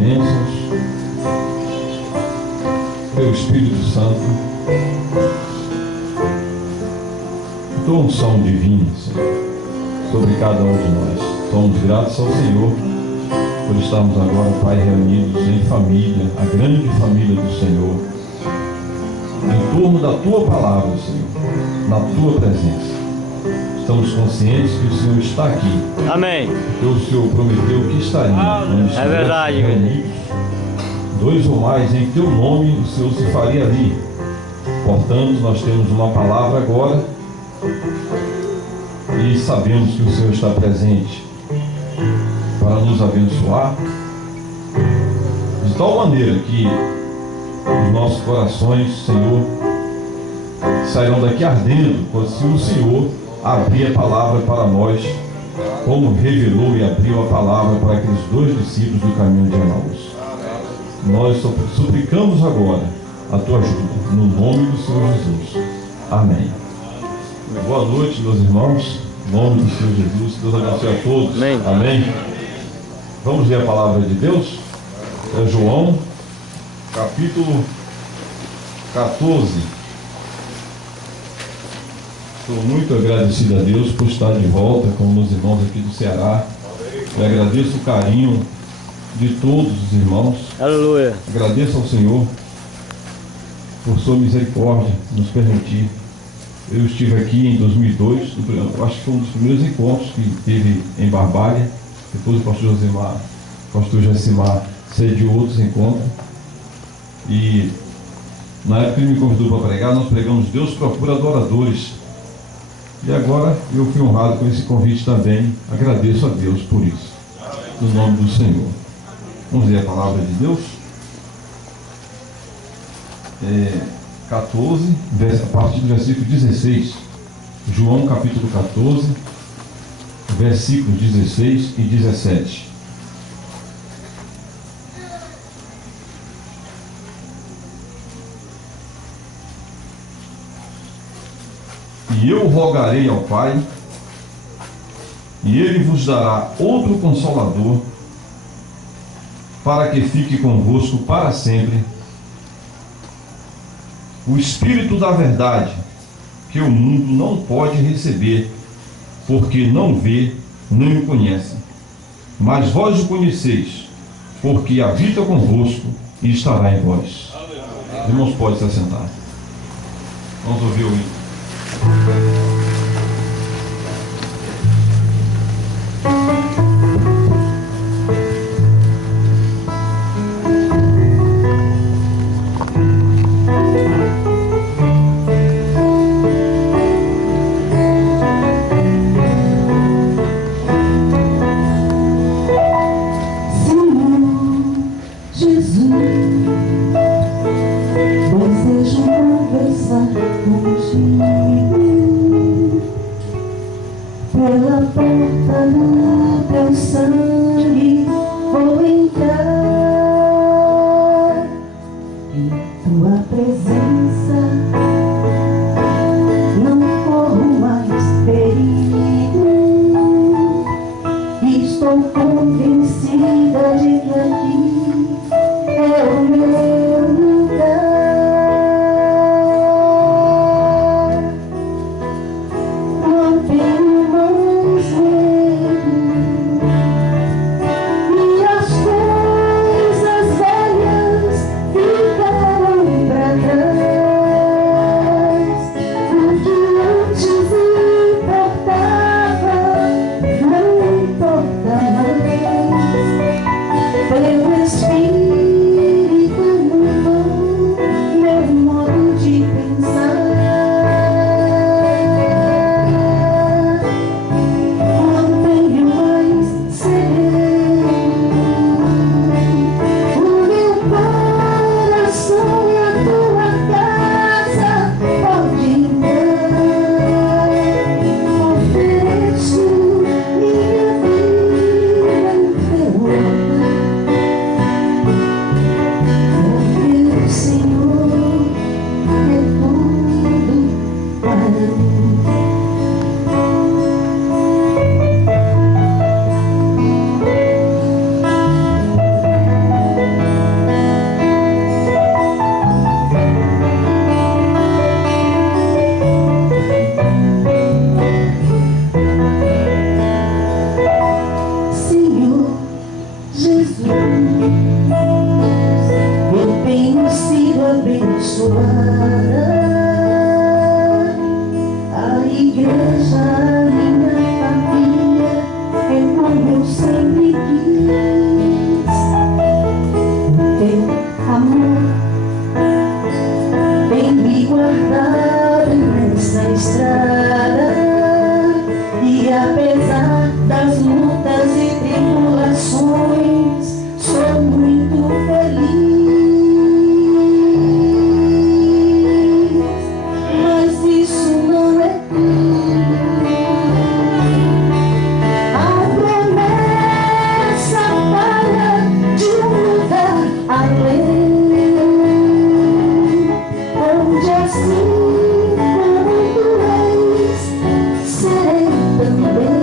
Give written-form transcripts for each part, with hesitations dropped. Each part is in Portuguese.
bênçãos, Teu Espírito Santo, Tua unção divina, Senhor, sobre cada um de nós. Somos gratos ao Senhor por estarmos agora, Pai, reunidos em família, a grande família do Senhor, em torno da Tua palavra, Senhor, na Tua presença. Estamos conscientes que o Senhor está aqui. Amém. Porque o Senhor prometeu que estaria. É verdade. Reunidos, dois ou mais em Teu nome, o Senhor se faria ali. Portanto, nós temos uma palavra agora e sabemos que o Senhor está presente para nos abençoar de tal maneira que os nossos corações, Senhor, sairão daqui ardendo, se o Senhor abrir a palavra para nós, como revelou e abriu a palavra para aqueles dois discípulos do caminho de Emaús. Nós suplicamos agora a Tua ajuda, no nome do Senhor Jesus. Amém. Boa noite, meus irmãos, em nome do Senhor Jesus. Deus abençoe a todos. Amém. Amém. Vamos ler a palavra de Deus? É João, capítulo 14. Estou muito agradecido a Deus por estar de volta com meus irmãos aqui do Ceará. E agradeço o carinho de todos os irmãos. Aleluia. Agradeço ao Senhor por sua misericórdia nos permitir. Eu estive aqui em 2002, acho que foi um dos primeiros encontros que teve em Barbalha. Depois o pastor Jacimar sediou outros encontros. E na época que ele me convidou para pregar, nós pregamos Deus procura adoradores. E agora eu fui honrado com esse convite também. Agradeço a Deus por isso. No nome do Senhor. Vamos ler a palavra de Deus. 14, a partir do versículo 16. João capítulo 14, versículos 16 e 17. E eu rogarei ao Pai, e Ele vos dará outro Consolador, para que fique convosco para sempre, o Espírito da verdade, que o mundo não pode receber, porque não vê nem o conhece. Mas vós o conheceis, porque habita convosco e estará em vós. Os irmãos podem se assentar. Vamos ouvir o hino. Eu tenho sido abençoada. A igreja, a minha família, é como eu sempre quis. Teu amor tem me guardado nessa estrada, e apesar das lutas e tribulações, sou muito feliz. Mas isso não é tudo. A promessa fala de um lugar além, onde assim como tu és, serei também.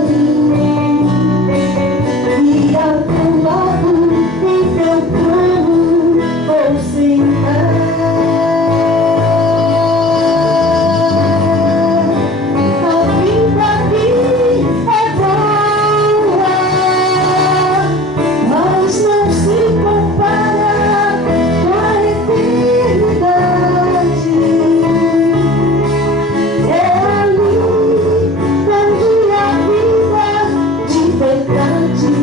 E ao teu lado, em teu trono, vou sentar. A vida aqui é boa, mas não se compara com a eternidade. É ali onde a vida de verdade,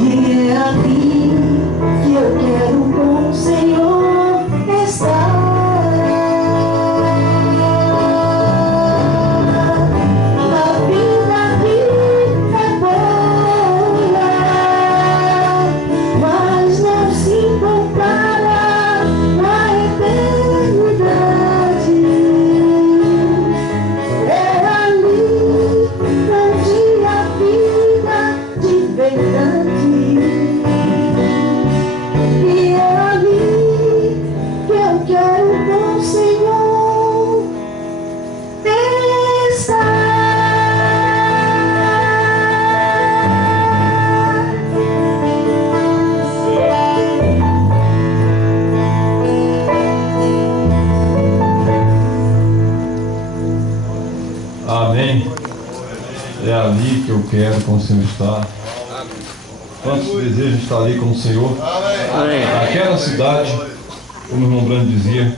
e é ali que eu quero com o Senhor estar. A vida aqui é boa, mas não se compara com a eternidade. É ali onde a vida de verdade, e é ali que eu quero com o Senhor estar. Amém. É ali que eu quero com o Senhor estar. Quantos desejam estar ali com o Senhor? Aquela cidade, como o irmão Brando dizia,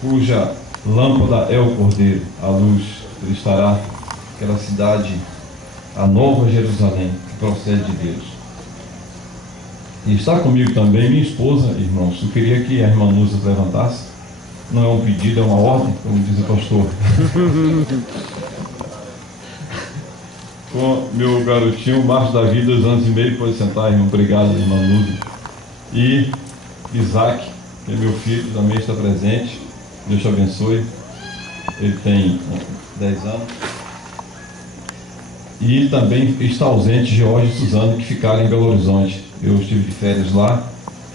cuja lâmpada é o Cordeiro, a luz, ele estará. Aquela cidade, a Nova Jerusalém, que procede de Deus. E está comigo também minha esposa, irmãos. Eu queria que a irmã Nusa levantasse. Não é um pedido, é uma ordem, como diz o pastor. Com meu garotinho, Marcos Davi, 2 anos e meio, pode sentar, irmão. Obrigado, irmã Nusa. E Isaac, que é meu filho, também está presente. Deus te abençoe. Ele tem 10 anos. E também está ausente Jorge e Suzano, que ficaram em Belo Horizonte. Eu estive de férias lá,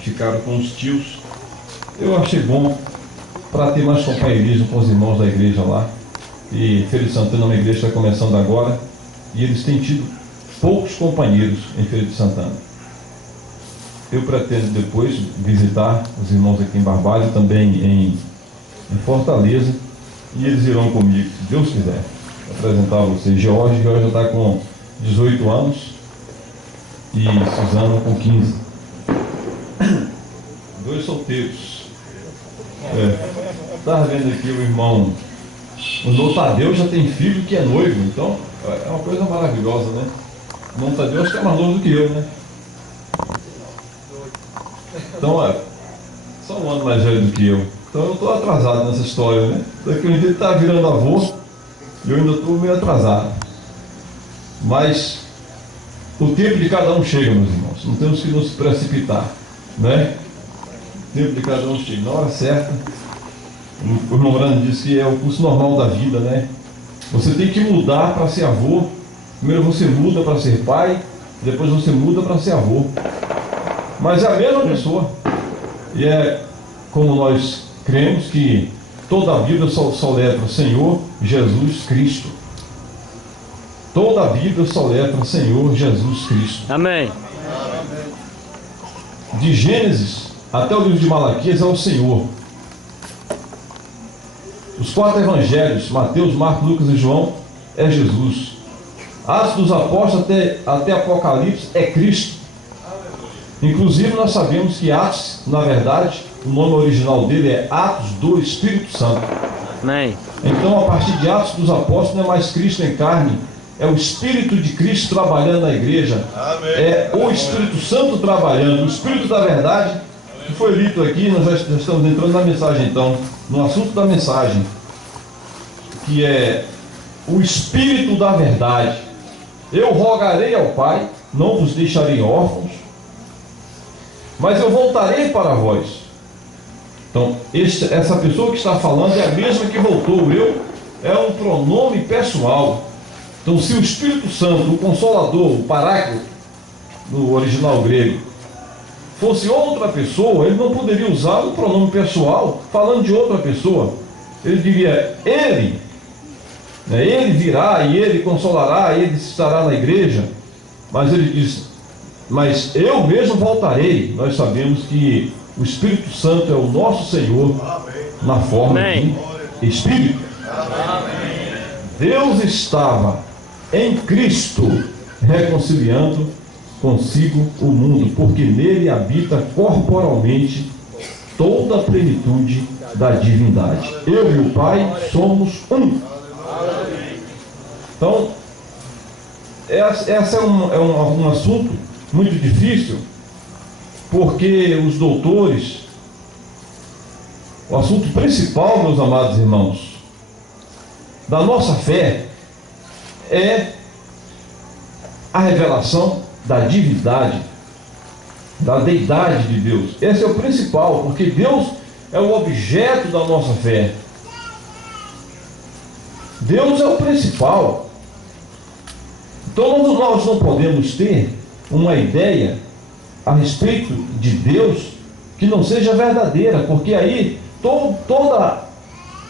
ficaram com os tios. Eu achei bom para ter mais companheirismo com os irmãos da igreja lá. E Feira de Santana é uma igreja que está começando agora, e eles têm tido poucos companheiros em Feira de Santana. Eu pretendo depois visitar os irmãos aqui em Barbalho, também em Fortaleza, e eles irão comigo, se Deus quiser, apresentar a vocês. Jorge já está com 18 anos e Suzano com 15. 2 solteiros. Estava vendo aqui o irmão, o irmão Tadeu já tem filho que é noivo, então é uma coisa maravilhosa, né? O irmão Tadeu acho que é mais novo do que eu, né? Então só um ano mais velho do que eu. Então eu estou atrasado nessa história, né? Daqui um dia ele está virando avô e eu ainda estou meio atrasado. Mas o tempo de cada um chega, meus irmãos. Não temos que nos precipitar, né? O tempo de cada um chega. Na hora certa, o irmão Brando disse que é o curso normal da vida, né? Você tem que mudar para ser avô. Primeiro você muda para ser pai, depois você muda para ser avô. Mas é a mesma pessoa. E é como nós cremos que toda a Bíblia só letra Senhor Jesus Cristo. Toda a Bíblia só letra Senhor Jesus Cristo. Amém. De Gênesis até o livro de Malaquias é o Senhor. Os 4 evangelhos, Mateus, Marcos, Lucas e João, é Jesus. Atos dos Apóstolos até Apocalipse é Cristo. Inclusive nós sabemos que Atos, na verdade, o nome original dele é Atos do Espírito Santo. Amém. Então, a partir de Atos dos Apóstolos, não é mais Cristo em carne, é o Espírito de Cristo trabalhando na igreja. Amém. É o Espírito Santo trabalhando, o Espírito da verdade, que foi lido aqui. Nós já estamos entrando na mensagem, então, no assunto da mensagem, que é o Espírito da verdade. Eu rogarei ao Pai, não vos deixarei órfãos, mas eu voltarei para vós. Então, essa pessoa que está falando é a mesma que voltou. Eu é um pronome pessoal. Então, se o Espírito Santo, o Consolador, o Paráclito, no original grego, fosse outra pessoa, ele não poderia usar o pronome pessoal falando de outra pessoa. Ele diria, ele virá e ele consolará, ele estará na igreja. Mas ele diz, mas eu mesmo voltarei. Nós sabemos que o Espírito Santo é o nosso Senhor. Amém. Na forma Amém. De Espírito. Amém. Deus estava em Cristo reconciliando consigo o mundo, porque nele habita corporalmente toda a plenitude da divindade. Eu e o Pai somos um. Então, esse é um assunto muito difícil, porque os doutores, o assunto principal, meus amados irmãos, da nossa fé é a revelação da divindade, da deidade de Deus. Esse é o principal, porque Deus é o objeto da nossa fé. Deus é o principal. Então nós não podemos ter uma ideia a respeito de Deus que não seja verdadeira, porque aí todo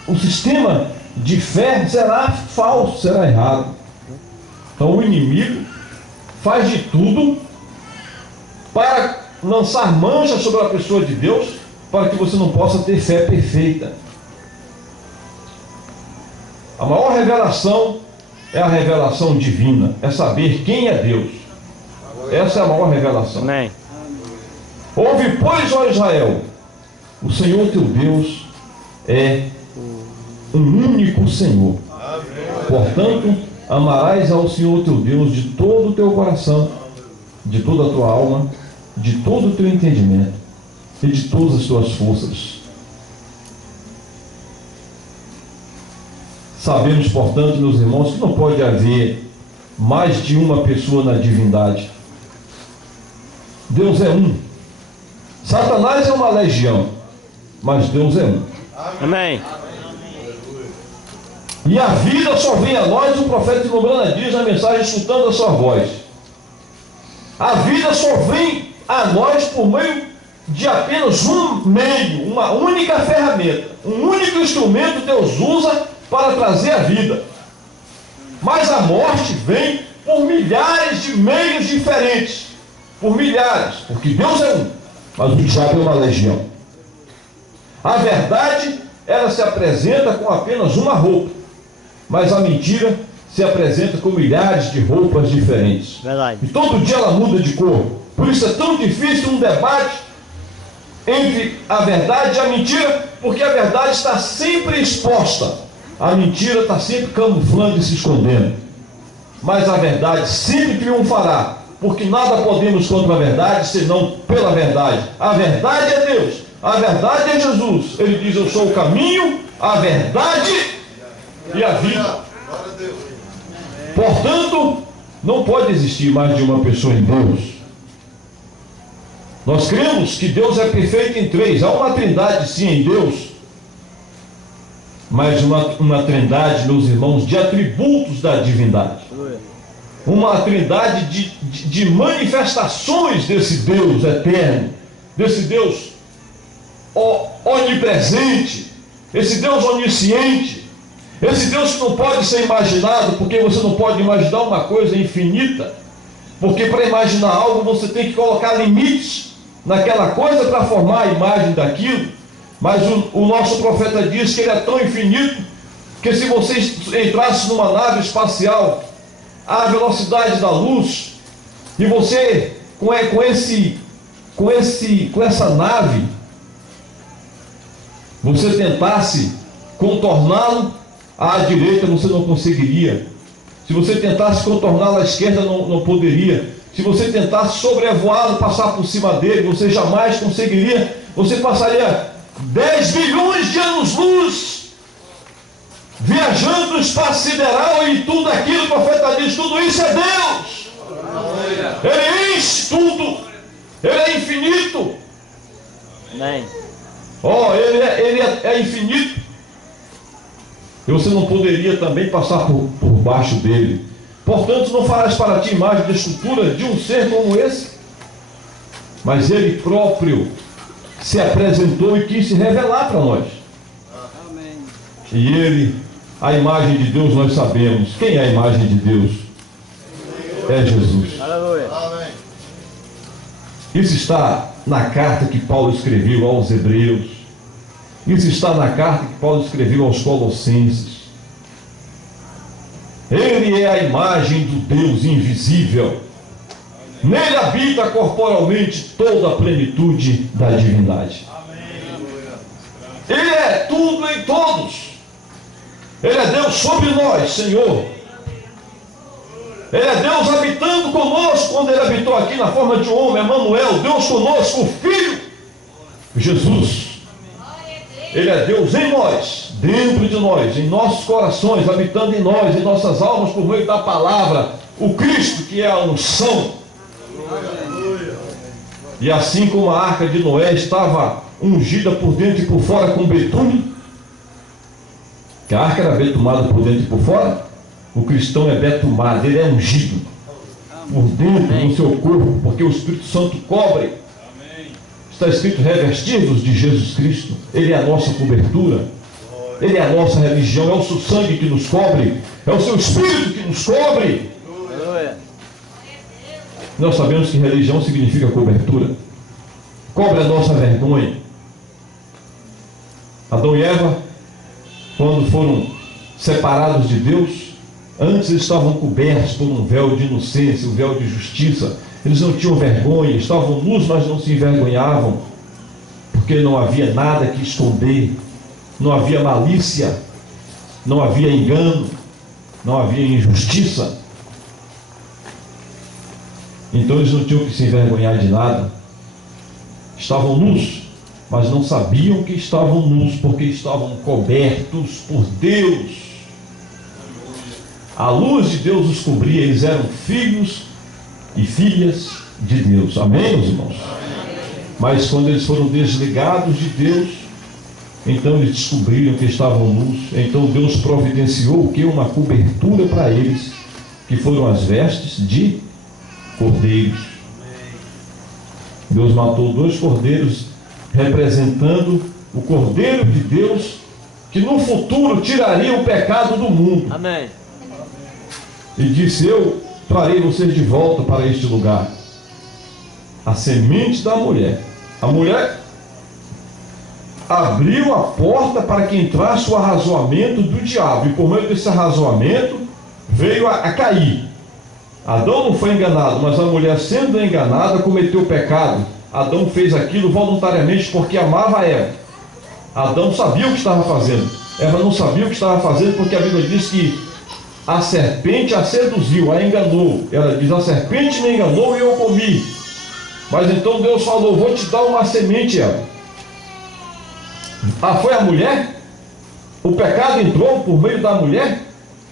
o sistema de fé será falso, será errado. Então o inimigo faz de tudo para lançar manchas sobre a pessoa de Deus, para que você não possa ter fé perfeita. A maior revelação é a revelação divina, é saber quem é Deus. Essa é a maior revelação. Amém. Ouve, pois, ó Israel, o Senhor teu Deus é um único Senhor. Portanto, amarás ao Senhor teu Deus de todo o teu coração, de toda a tua alma, de todo o teu entendimento e de todas as tuas forças. Sabemos, portanto, meus irmãos, que não pode haver mais de uma pessoa na divindade. Deus é um. Satanás é uma legião, mas Deus é um. Amém. E a vida só vem a nós, o profeta Lombrana diz na mensagem, escutando a sua voz. A vida só vem a nós por meio de apenas um meio, uma única ferramenta, um único instrumento Deus usa para trazer a vida. Mas a morte vem por milhares de meios diferentes. Por milhares, porque Deus é um, mas o diabo é uma legião. A verdade, ela se apresenta com apenas uma roupa, mas a mentira se apresenta com milhares de roupas diferentes. Verdade. E todo dia ela muda de cor. Por isso é tão difícil um debate entre a verdade e a mentira, porque a verdade está sempre exposta. A mentira está sempre camuflando e se escondendo. Mas a verdade sempre triunfará, porque nada podemos contra a verdade, senão pela verdade. A verdade é Deus, a verdade é Jesus. Ele diz, eu sou o caminho, a verdade e a vida. Portanto, não pode existir mais de uma pessoa em Deus. Nós cremos que Deus é perfeito em três. Há uma trindade sim em Deus, mas uma trindade, meus irmãos, de atributos da divindade. Uma trindade de manifestações desse Deus eterno, desse Deus onipresente, esse Deus onisciente, esse Deus que não pode ser imaginado, porque você não pode imaginar uma coisa infinita, porque para imaginar algo você tem que colocar limites naquela coisa para formar a imagem daquilo. Mas o nosso profeta diz que ele é tão infinito que se você entrasse numa nave espacial à velocidade da luz, e você, com essa nave, você tentasse contorná-lo à direita, você não conseguiria. Se você tentasse contorná-lo à esquerda, não poderia. Se você tentasse sobrevoá-lo, passar por cima dele, você jamais conseguiria. Você passaria 10 bilhões de anos-luz viajando no espaço sideral, e tudo aquilo, o profeta diz, tudo isso é Deus. Ele enche tudo. Ele é infinito. Amém. Ele é infinito. E você não poderia também passar por baixo dele. Portanto, não farás para ti imagem de escultura de um ser como esse. Mas ele próprio se apresentou e quis se revelar para nós. Amém. E ele, a imagem de Deus, nós sabemos. Quem é a imagem de Deus? É Jesus. Aleluia. Isso está na carta que Paulo escreveu aos Hebreus. Isso está na carta que Paulo escreveu aos Colossenses. Ele é a imagem do Deus invisível. Nele habita corporalmente toda a plenitude da divindade. Ele é tudo em todos. Ele é Deus sobre nós, Senhor. Ele é Deus habitando conosco, quando ele habitou aqui na forma de um homem, Emanuel, Deus conosco, o Filho, Jesus. Ele é Deus em nós, dentro de nós, em nossos corações, habitando em nós, em nossas almas, por meio da palavra, o Cristo, que é a unção. E assim como a arca de Noé estava ungida por dentro e por fora com betume, que a arca era betumada por dentro e por fora, o cristão é betumado, ele é ungido por dentro no seu corpo, porque o Espírito Santo cobre. Está escrito: revestir-vos de Jesus Cristo. Ele é a nossa cobertura, ele é a nossa religião, é o seu sangue que nos cobre, é o seu Espírito que nos cobre. Nós sabemos que religião significa cobertura. Cobre a nossa vergonha. Adão e Eva, quando foram separados de Deus, antes estavam cobertos por um véu de inocência, um véu de justiça. Eles não tinham vergonha, estavam nus, mas não se envergonhavam, porque não havia nada que esconder, não havia malícia, não havia engano, não havia injustiça. Então eles não tinham que se envergonhar de nada. Estavam nus, mas não sabiam que estavam nus, porque estavam cobertos por Deus. A luz de Deus os cobria, eles eram filhos e filhas de Deus. Amém, meus irmãos? Mas quando eles foram desligados de Deus, então eles descobriram que estavam nus. Então Deus providenciou o que? Uma cobertura para eles, que foram as vestes de cordeiros. Deus matou 2 cordeiros, representando o Cordeiro de Deus, que no futuro tiraria o pecado do mundo. Amém. E disse: eu trarei vocês de volta para este lugar. A semente da mulher. A mulher abriu a porta para que entrasse o arrazoamento do diabo, e por meio desse arrazoamento veio a cair. Adão não foi enganado, mas a mulher, sendo enganada, cometeu o pecado. Adão fez aquilo voluntariamente porque amava Eva. Adão sabia o que estava fazendo. Eva não sabia o que estava fazendo, porque a Bíblia diz que a serpente a seduziu, a enganou. Ela diz: a serpente me enganou e eu comi. Mas então Deus falou: vou te dar uma semente, Eva. Foi a mulher? O pecado entrou por meio da mulher?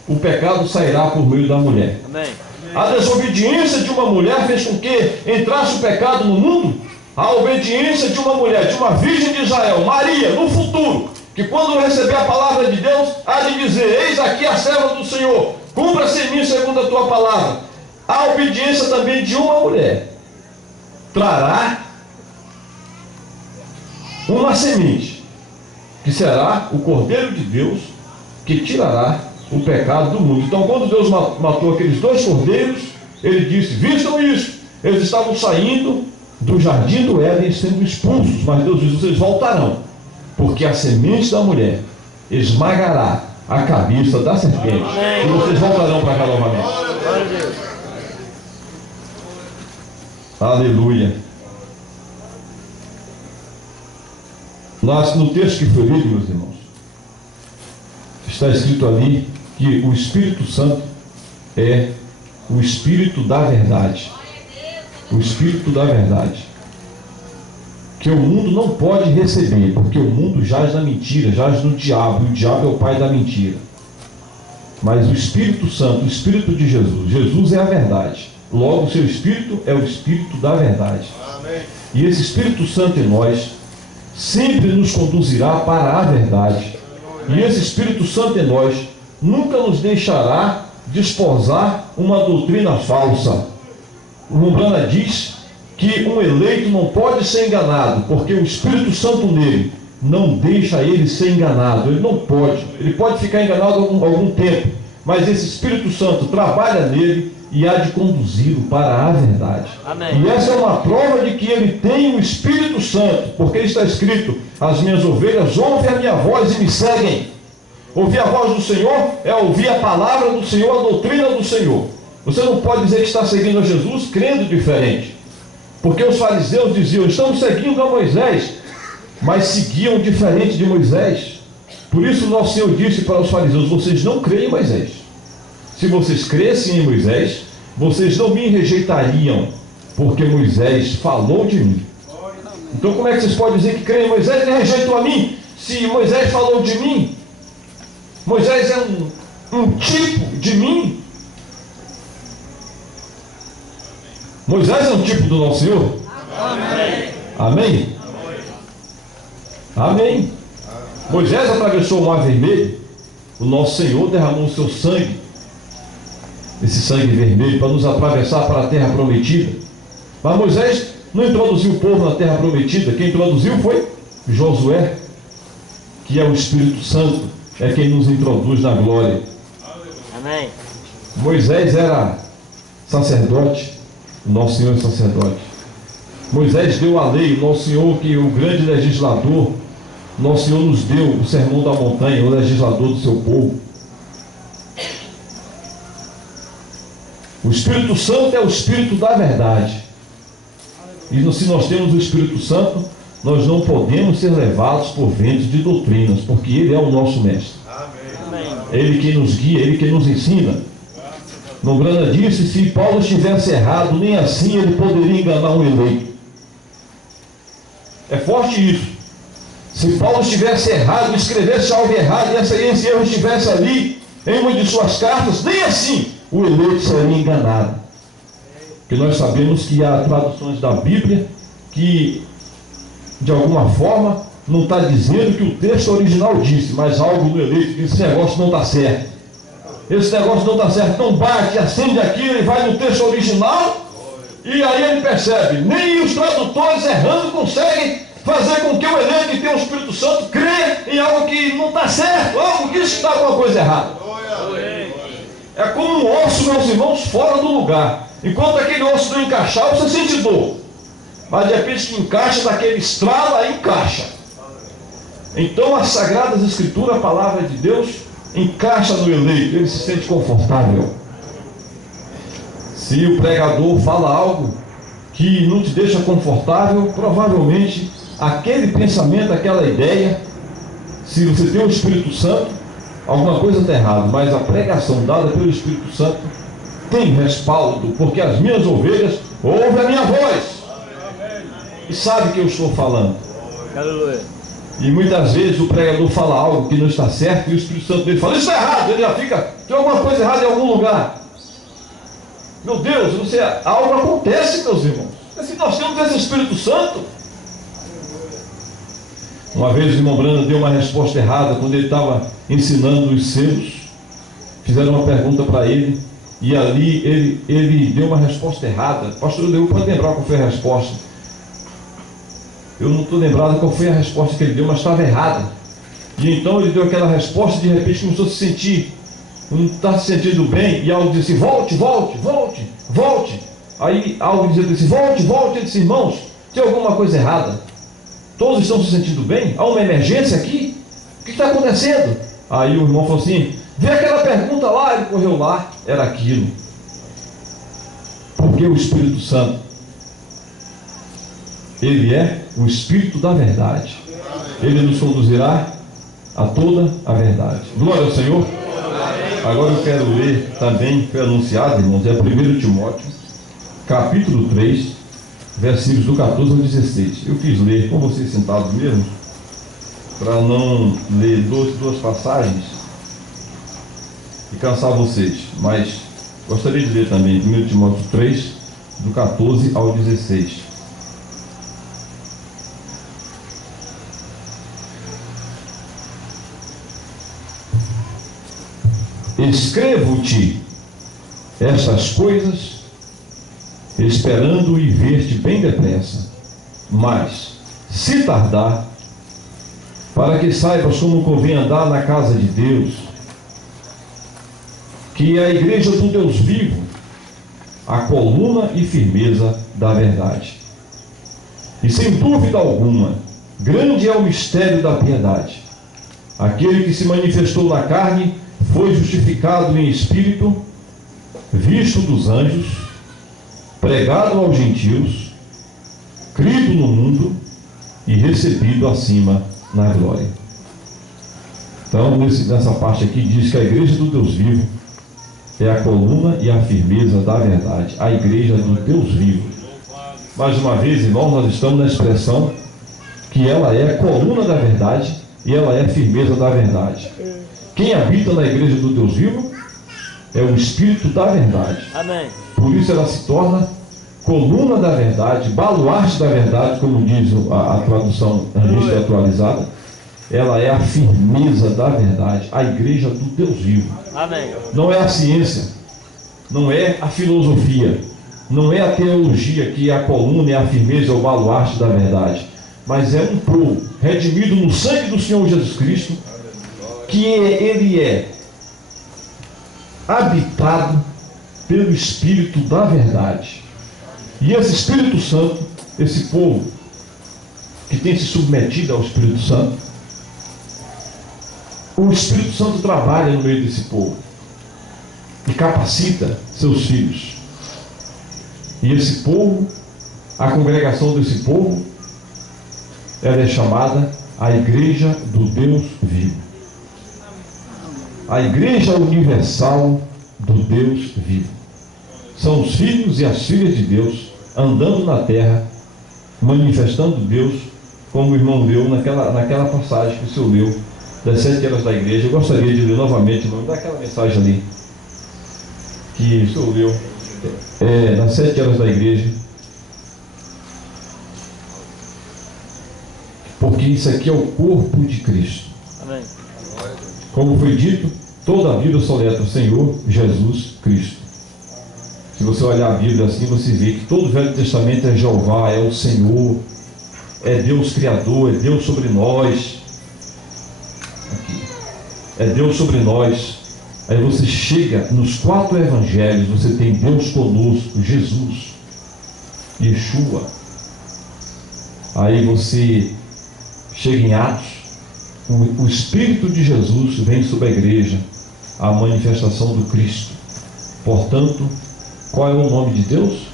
O pecado sairá por meio da mulher. Amém. A desobediência de uma mulher fez com que entrasse o pecado no mundo. A obediência de uma mulher, de uma virgem de Israel, Maria, no futuro, que quando receber a palavra de Deus, há de dizer: eis aqui a serva do Senhor, cumpra-se em mim segundo a tua palavra. A obediência também de uma mulher trará uma semente, que será o Cordeiro de Deus, que tirará o pecado do mundo. Então, quando Deus matou aqueles 2 cordeiros, ele disse: vistam isso. Eles estavam saindo do jardim do Éden, sendo expulsos, mas Deus disse: vocês voltarão, porque a semente da mulher esmagará a cabeça da serpente, e vocês voltarão para cá novamente. Glória a Deus. Aleluia. No texto que foi lido, meus irmãos, está escrito ali que o Espírito Santo é o Espírito da verdade. O Espírito da verdade. Que o mundo não pode receber, porque o mundo jaz na mentira, jaz no diabo, e o diabo é o pai da mentira. Mas o Espírito Santo, o Espírito de Jesus, Jesus é a verdade. Logo, o seu Espírito é o Espírito da verdade. Amém. E esse Espírito Santo em nós sempre nos conduzirá para a verdade. E esse Espírito Santo em nós nunca nos deixará desposar uma doutrina falsa. O Romana diz que um eleito não pode ser enganado, porque o Espírito Santo nele não deixa ele ser enganado. Ele não pode. Ele pode ficar enganado algum tempo, mas esse Espírito Santo trabalha nele e há de conduzi-lo para a verdade. Amém. E essa é uma prova de que ele tem o Espírito Santo, porque está escrito: as minhas ovelhas ouvem a minha voz e me seguem. Ouvir a voz do Senhor é ouvir a palavra do Senhor, a doutrina do Senhor. Você não pode dizer que está seguindo a Jesus crendo diferente, porque os fariseus diziam: estamos seguindo a Moisés, mas seguiam diferente de Moisés. Por isso nosso Senhor disse para os fariseus: vocês não creem em Moisés. Se vocês crescem em Moisés, vocês não me rejeitariam, porque Moisés falou de mim. Então como é que vocês podem dizer que creem em Moisés e rejeitam a mim, se Moisés falou de mim? Moisés é um tipo de mim. Moisés é um tipo do nosso Senhor. Amém. Amém? Amém. Moisés atravessou o mar vermelho. O nosso Senhor derramou o seu sangue, esse sangue vermelho, para nos atravessar para a terra prometida. Mas Moisés não introduziu o povo na terra prometida. Quem introduziu foi Josué, que é o Espírito Santo, é quem nos introduz na glória. Amém. Moisés era sacerdote, o nosso Senhor é sacerdote. Moisés deu a lei, o nosso Senhor, que o grande legislador, nosso Senhor nos deu o sermão da montanha, o legislador do seu povo. O Espírito Santo é o Espírito da verdade. E se nós temos o Espírito Santo, nós não podemos ser levados por ventos de doutrinas, porque Ele é o nosso mestre. Amém. É Ele quem nos guia, Ele quem nos ensina. Nombrana disse: se Paulo estivesse errado, nem assim ele poderia enganar um eleito. É forte isso. Se Paulo estivesse errado, escrevesse algo errado, e esse erro estivesse ali em uma de suas cartas, nem assim o eleito seria enganado. Porque nós sabemos que há traduções da Bíblia que, de alguma forma, não está dizendo que o texto original disse, mas algo no eleito diz: esse negócio não está certo. Esse negócio não está certo. Então bate, acende aquilo e vai no texto original, e aí ele percebe. Nem os tradutores errando conseguem fazer com que o eleito que tem o Espírito Santo creia em algo que não está certo, algo que está alguma coisa errada. É como um osso, meus irmãos, fora do lugar. Enquanto aquele osso não encaixar, você sente dor. Mas de repente que encaixa, daquele estralo, aí encaixa. Então as Sagradas Escrituras, a palavra de Deus, encaixa no eleito, ele se sente confortável. Se o pregador fala algo que não te deixa confortável, provavelmente aquele pensamento, aquela ideia, se você tem o Espírito Santo, alguma coisa está errada. Mas a pregação dada pelo Espírito Santo tem respaldo, porque as minhas ovelhas ouvem a minha voz e sabem que eu estou falando. Aleluia. E muitas vezes o pregador fala algo que não está certo e o Espírito Santo dele fala: isso é errado. Ele já fica: tem alguma coisa errada em algum lugar. Meu Deus, algo acontece, meus irmãos. Se nós temos esse Espírito Santo. Uma vez o irmão Brando deu uma resposta errada quando ele estava ensinando os selos. Fizeram uma pergunta para ele e ali ele deu uma resposta errada. Pastor Leo, pode lembrar qual foi a resposta? Eu não estou lembrado qual foi a resposta que ele deu, mas estava errada. E então ele deu aquela resposta e de repente começou a se sentir, não está se sentindo bem, e algo disse: volte, volte, volte, volte. Aí algo dizia assim: volte, volte. Ele disse: irmãos, tem alguma coisa errada? Todos estão se sentindo bem? Há uma emergência aqui? O que está acontecendo? Aí o irmão falou assim: vê aquela pergunta lá. Ele correu lá, era aquilo. Porque o Espírito Santo, ele é o Espírito da verdade. Ele nos conduzirá a toda a verdade. Glória ao Senhor. Agora eu quero ler também, foi anunciado, irmãos, é 1 Timóteo, capítulo 3, versículos do 14 ao 16. Eu quis ler com vocês sentados mesmo, para não ler duas passagens e cansar vocês, mas gostaria de ler também 1 Timóteo 3, do 14 ao 16. Escrevo-te estas coisas, esperando e ver-te bem depressa, mas, se tardar, para que saibas como convém andar na casa de Deus, que é a igreja do Deus vivo, a coluna e firmeza da verdade. E sem dúvida alguma, grande é o mistério da piedade. Aquele que se manifestou na carne foi justificado em espírito, visto dos anjos, pregado aos gentios, crido no mundo e recebido acima na glória. Então, nessa parte aqui diz que a igreja do Deus vivo é a coluna e a firmeza da verdade. A igreja do Deus vivo. Mais uma vez, irmão, nós estamos na expressão que ela é a coluna da verdade e ela é a firmeza da verdade. Quem habita na igreja do Deus vivo é o Espírito da verdade. Amém. Por isso ela se torna coluna da verdade, baluarte da verdade, como diz a tradução revista atualizada. Ela é a firmeza da verdade, a igreja do Deus vivo. Amém. Não é a ciência, não é a filosofia, não é a teologia que é a coluna e a firmeza, o baluarte da verdade, mas é um povo redimido no sangue do Senhor Jesus Cristo, que ele é habitado pelo Espírito da verdade. E esse Espírito Santo, esse povo que tem se submetido ao Espírito Santo, o Espírito Santo trabalha no meio desse povo e capacita seus filhos. E esse povo, a congregação desse povo, ela é chamada a Igreja do Deus Vivo. A Igreja Universal do Deus Vivo. São os filhos e as filhas de Deus andando na terra, manifestando Deus, como o irmão leu naquela passagem que o senhor leu, das 7 eras da igreja. Eu gostaria de ler novamente, irmão, daquela mensagem ali que o senhor leu, das 7 eras da igreja. Porque isso aqui é o corpo de Cristo. Amém. Como foi dito, toda a Bíblia só letra o Senhor Jesus Cristo. Se você olhar a Bíblia assim, você vê que todo o Velho Testamento é Jeová, é o Senhor, é Deus Criador, é Deus sobre nós. Aqui. É Deus sobre nós. Aí você chega nos 4 evangelhos, você tem Deus conosco, Jesus, Yeshua. Aí você chega em Atos, o Espírito de Jesus vem sobre a igreja, a manifestação do Cristo. Portanto, qual é o nome de Deus?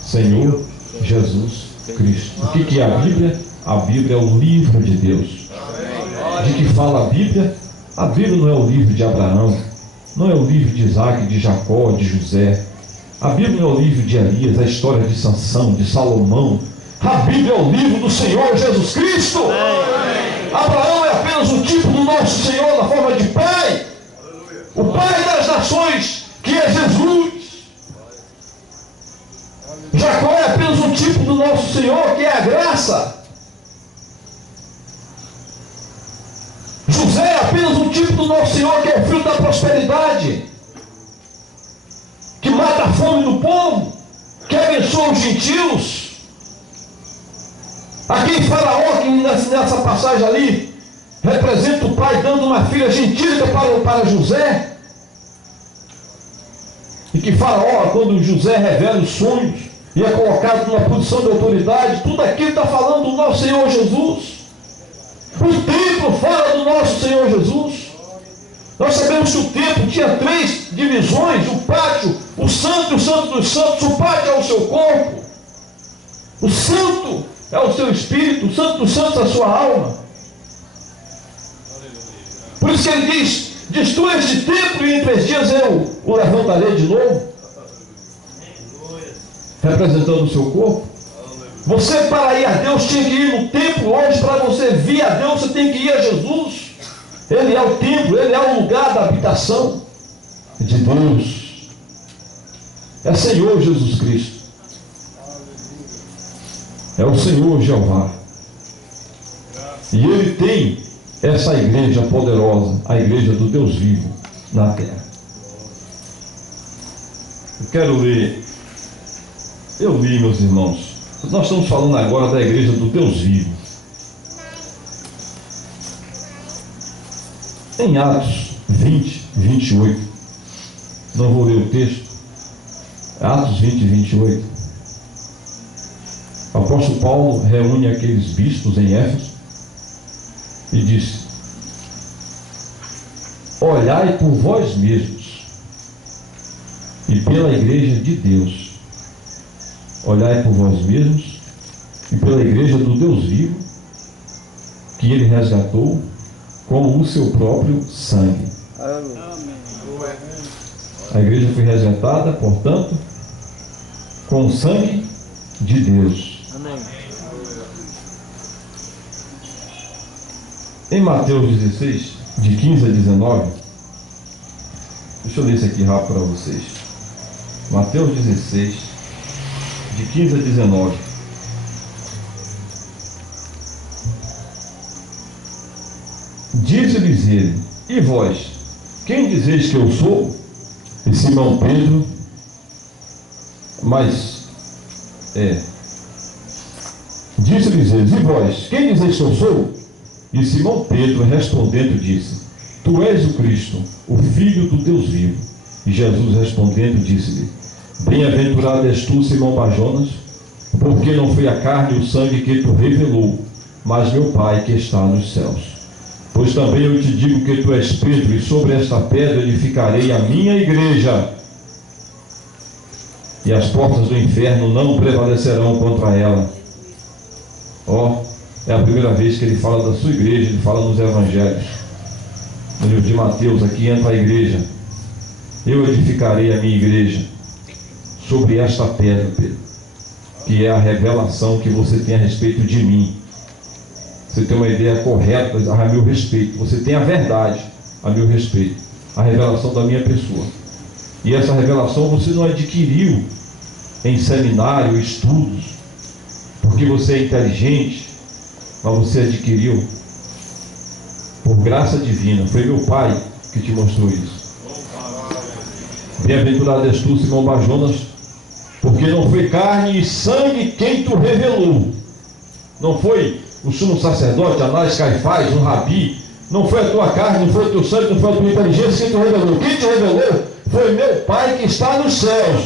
Senhor Jesus Cristo. O que é a Bíblia? A Bíblia é o livro de Deus. De que fala a Bíblia? A Bíblia não é o livro de Abraão, não é o livro de Isaac, de Jacó, de José. A Bíblia não é o livro de Elias, a história de Sansão, de Salomão. A Bíblia é o livro do Senhor Jesus Cristo. Abraão é apenas um tipo do nosso Senhor na forma de Pai. O Pai das nações, que é Jesus. Jacó é apenas um tipo do nosso Senhor, que é a graça. José é apenas um tipo do nosso Senhor, que é o filho da prosperidade, que mata a fome do povo, que abençoa os gentios. Aqui em Faraó, que nessa passagem ali, representa o pai dando uma filha gentílica para José. E que Faraó, quando José revela os sonhos e é colocado numa posição de autoridade, tudo aquilo está falando do nosso Senhor Jesus. O templo fala do nosso Senhor Jesus. Nós sabemos que o templo tinha 3 divisões: o pátio, o santo e o santo dos santos. O pátio é o seu corpo, o santo é o seu espírito, o santo dos santos é a sua alma. Por isso que ele diz: destrua este templo e em 3 dias eu o levantarei de novo, representando o seu corpo. Você, para ir a Deus, tinha que ir no templo. Hoje, para você vir a Deus, você tem que ir a Jesus. Ele é o templo, ele é o lugar da habitação de Deus. É Senhor Jesus Cristo, é o Senhor Jeová, e Ele tem essa igreja poderosa, a igreja do Deus vivo na terra. Eu quero ler, eu li, meus irmãos, nós estamos falando agora da igreja do Deus vivo. Em Atos 20, 28, não vou ler o texto, Atos 20, 28, o apóstolo Paulo reúne aqueles bispos em Éfeso e disse: olhai por vós mesmos e pela igreja de Deus, olhai por vós mesmos e pela igreja do Deus vivo, que ele resgatou com o seu próprio sangue. A igreja foi resgatada, portanto, com o sangue de Deus. Amém. Em Mateus 16, de 15 a 19, deixa eu ler isso aqui rápido para vocês. Mateus 16, de 15 a 19. Disse-lhes ele: e vós, quem dizeis que eu sou? E Simão Pedro, disse-lhes ele: e vós, quem dizeis que eu sou? E Simão Pedro, respondendo, disse: tu és o Cristo, o Filho do Deus vivo. E Jesus, respondendo, disse-lhe: bem-aventurado és tu, Simão Barjonas, porque não foi a carne e o sangue que tu revelou, mas meu Pai que está nos céus. Pois também eu te digo que tu és Pedro, e sobre esta pedra edificarei a minha igreja, e as portas do inferno não prevalecerão contra ela. É a primeira vez que ele fala da sua igreja, ele fala nos evangelhos. No livro de Mateus, aqui entra a igreja. Eu edificarei a minha igreja sobre esta pedra, Pedro, que é a revelação que você tem a respeito de mim. Você tem uma ideia correta a meu respeito, você tem a verdade a meu respeito, a revelação da minha pessoa. E essa revelação você não adquiriu em seminário, estudos, porque você é inteligente, mas você adquiriu por graça divina. Foi meu Pai que te mostrou isso. Bem-aventurado és tu, Simão Barjonas, porque não foi carne e sangue quem tu revelou. Não foi o sumo sacerdote, Anás, Caifás, um rabi. Não foi a tua carne, não foi o teu sangue, não foi a tua inteligência que tu revelou. Quem te revelou foi meu Pai que está nos céus.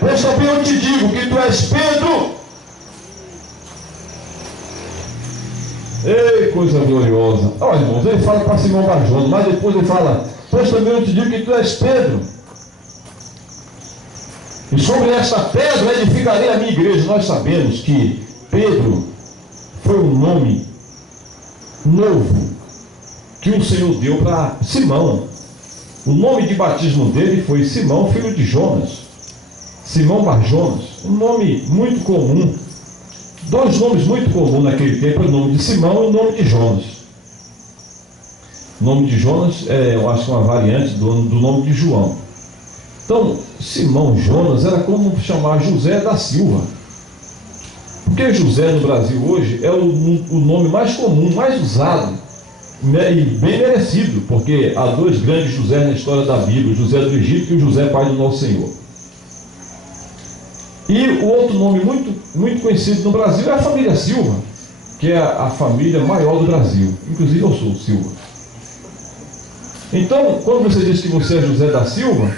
Pois também eu te digo que tu és Pedro. Ei, coisa gloriosa. Olha, irmãos, ele fala para Simão Barjonas, mas depois ele fala: pois também eu te digo que tu és Pedro, e sobre esta pedra edificarei a minha igreja. Nós sabemos que Pedro foi um nome novo que o Senhor deu para Simão. O nome de batismo dele foi Simão, filho de Jonas. Simão Barjonas, um nome muito comum. 2 nomes muito comuns naquele tempo, o nome de Simão e o nome de Jonas. O nome de Jonas é, eu acho que uma variante do nome de João. Então, Simão Jonas era como chamar José da Silva. Porque José no Brasil hoje é o nome mais comum, mais usado, e bem merecido, porque há 2 grandes José na história da Bíblia: o José do Egito e o José pai do nosso Senhor. E o outro nome muito conhecido no Brasil é a família Silva, que é a família maior do Brasil. Inclusive eu sou Silva. Então, quando você diz que você é José da Silva,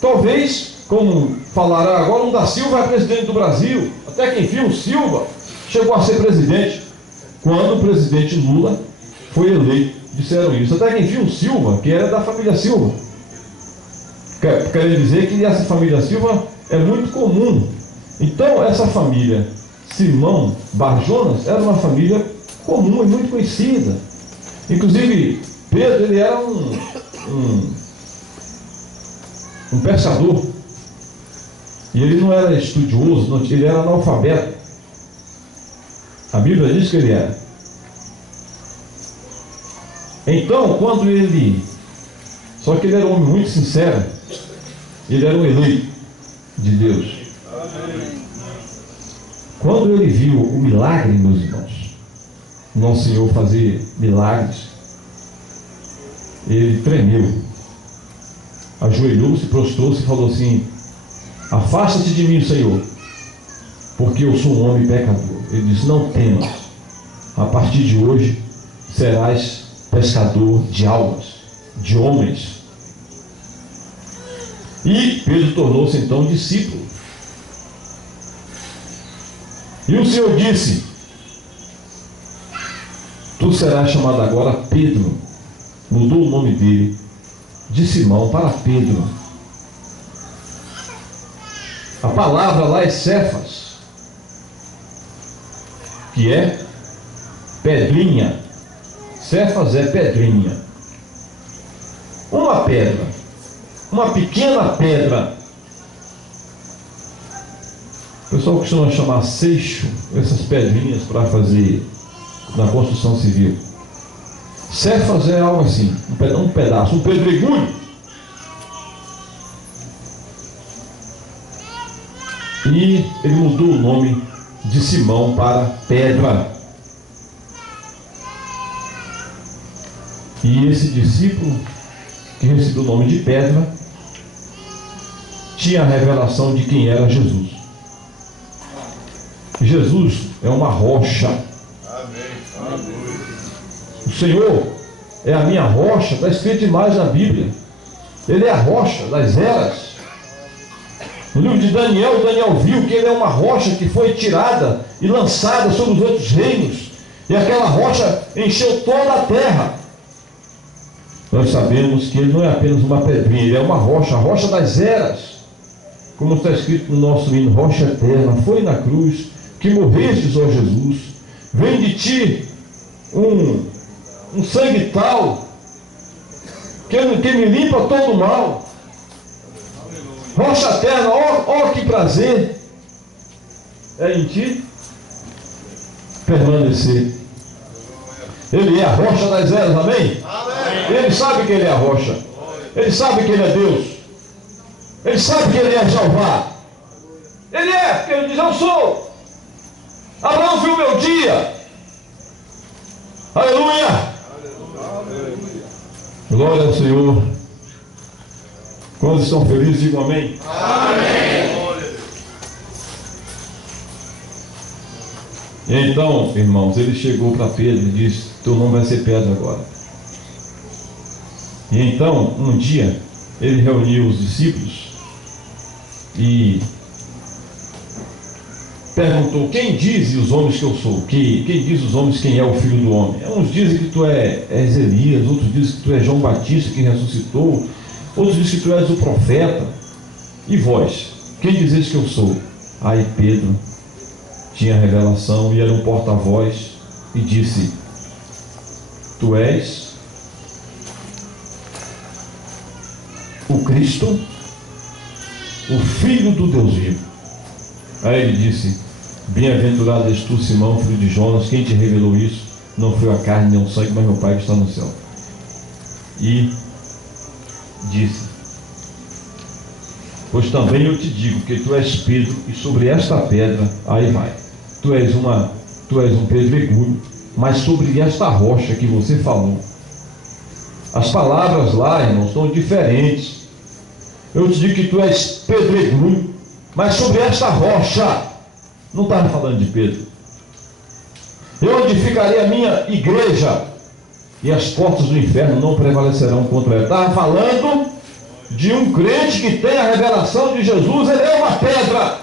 talvez, como falará agora, um da Silva é presidente do Brasil. Até que enfim o Silva chegou a ser presidente, quando o presidente Lula foi eleito disseram isso. Até que enfim o Silva, que era da família Silva, quer dizer que essa família Silva é muito comum. Então essa família Simão Bar-Jonas era uma família comum e muito conhecida. Inclusive Pedro, ele era um pescador, e ele não era estudioso, não, ele era analfabeto. A Bíblia diz que ele era. Então, quando ele... Só que ele era um homem muito sincero. Ele era um eleito de Deus. Quando ele viu o milagre, meus irmãos, nosso Senhor fazer milagres, ele tremeu, ajoelhou-se, prostrou-se e falou assim: afasta-te de mim, Senhor, porque eu sou um homem pecador. Ele disse: não temas, a partir de hoje serás pescador de almas, de homens. E Pedro tornou-se então discípulo. E o Senhor disse: tu serás chamado agora Pedro. Mudou o nome dele de Simão para Pedro. A palavra lá é Cefas, que é pedrinha. Cefas é pedrinha. Uma pedra, uma pequena pedra. O pessoal costuma chamar seixo, essas pedrinhas para fazer na construção civil. Cefas é algo assim, um pedaço, um pedregulho. E ele mudou o nome de Simão para Pedra. E esse discípulo, que recebeu o nome de Pedra, tinha a revelação de quem era Jesus. Jesus é uma rocha. O Senhor é a minha rocha, está escrito demais na Bíblia. Ele é a rocha das eras. No livro de Daniel, Daniel viu que ele é uma rocha que foi tirada e lançada sobre os outros reinos. E aquela rocha encheu toda a terra. Nós sabemos que ele não é apenas uma pedrinha, ele é uma rocha, a rocha das eras. Como está escrito no nosso hino: rocha eterna, foi na cruz que morrestes, ó Jesus. Vem de ti um sangue tal que me limpa todo o mal. Rocha eterna, ó que prazer é em ti permanecer. Ele é a rocha das eras, amém? Ele sabe que ele é a rocha. Ele sabe que ele é Deus. Ele sabe que ele é Jeová. Ele é, porque ele diz: eu sou. Abraão viu o meu dia. Aleluia. Glória ao Senhor. Quando estão felizes, digam amém. Amém. E então, irmãos, ele chegou para Pedro e disse: teu nome vai ser Pedro agora. E então, um dia, ele reuniu os discípulos e perguntou: quem dizem os homens que eu sou? Quem diz os homens quem é o Filho do Homem? Uns dizem que tu és Elias, outros dizem que tu és João Batista que ressuscitou, outros dizem que tu és o profeta. E vós, quem dizeis que eu sou? Aí Pedro tinha a revelação e era um porta-voz e disse: tu és o Cristo, o Filho do Deus vivo. Aí ele disse: bem-aventurado és tu, Simão, filho de Jonas, quem te revelou isso? Não foi a carne nem o sangue, mas meu Pai que está no céu. E disse: pois também eu te digo que tu és Pedro, e sobre esta pedra, aí vai, tu és um pedregulho, mas sobre esta rocha que você falou. As palavras lá, irmãos, são diferentes. Eu te digo que tu és pedregulho, mas sobre esta rocha. Não estava falando de Pedro. Eu edificarei a minha igreja, e as portas do inferno não prevalecerão contra ela. Estava falando de um crente que tem a revelação de Jesus. Ele é uma pedra.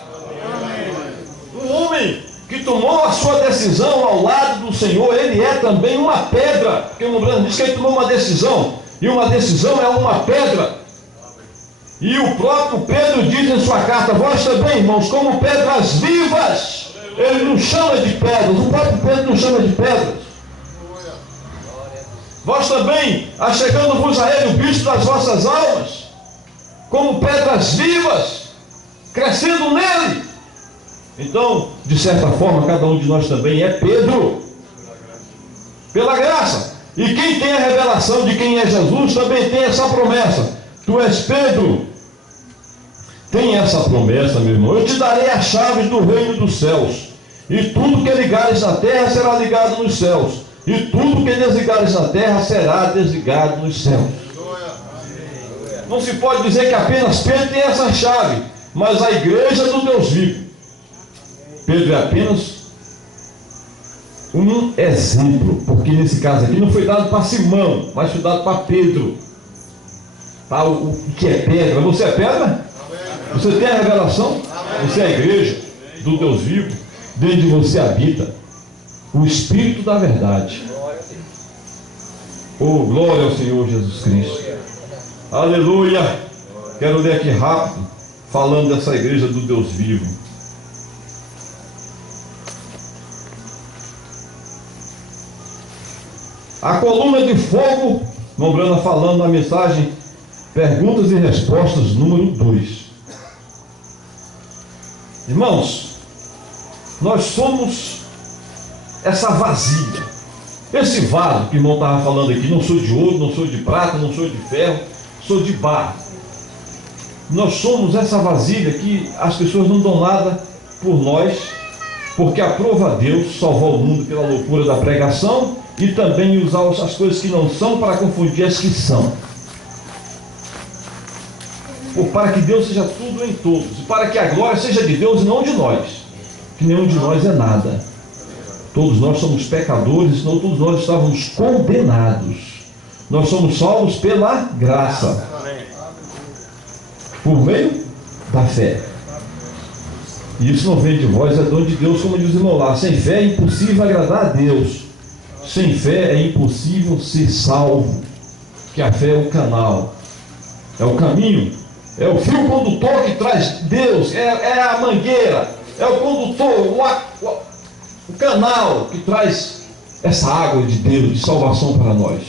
Um homem que tomou a sua decisão ao lado do Senhor, ele é também uma pedra. Porque o Brando diz que ele tomou uma decisão, e uma decisão é uma pedra. E o próprio Pedro diz em sua carta: vós também, irmãos, como pedras vivas. Ele não chama de pedras, o próprio Pedro não chama de pedras. Vós também, achegando-vos a ele o bicho das vossas almas, como pedras vivas, crescendo nele. Então, de certa forma, cada um de nós também é Pedro, pela graça. E quem tem a revelação de quem é Jesus também tem essa promessa. Tu és Pedro. Tem essa promessa, meu irmão: eu te darei as chaves do reino dos céus, e tudo que ligares na terra será ligado nos céus, e tudo que desligares na terra será desligado nos céus. Não se pode dizer que apenas Pedro tem essa chave, mas a igreja do Deus vivo. Pedro é apenas um exemplo, porque nesse caso aqui não foi dado para Simão, mas foi dado para Pedro. Para o que é pedra. Você é pedra? Você tem a revelação? Você é a igreja do Deus vivo. Dentro de você habita o Espírito da verdade. Oh, glória ao Senhor Jesus Cristo. Aleluia. Quero ler aqui rápido, falando dessa igreja do Deus vivo. A coluna de fogo, Brando falando na mensagem Perguntas e Respostas número 2. Irmãos, nós somos essa vasilha, esse vaso que o irmão estava falando aqui. Não sou de ouro, não sou de prata, não sou de ferro, sou de barro. Nós somos essa vasilha que as pessoas não dão nada por nós, porque aprova a Deus salvar o mundo pela loucura da pregação e também usar as coisas que não são para confundir as que são. Ou para que Deus seja tudo em todos, e para que a glória seja de Deus e não de nós, que nenhum de nós é nada. Todos nós somos pecadores, senão todos nós estávamos condenados. Nós somos salvos pela graça, por meio da fé. E isso não vem de vós, é dom de Deus, como diz o irmão lá. Sem fé é impossível agradar a Deus. Sem fé é impossível ser salvo, que a fé é o canal, é o caminho, é o fio condutor que traz Deus, é a mangueira, é o condutor, o canal que traz essa água de Deus, de salvação para nós.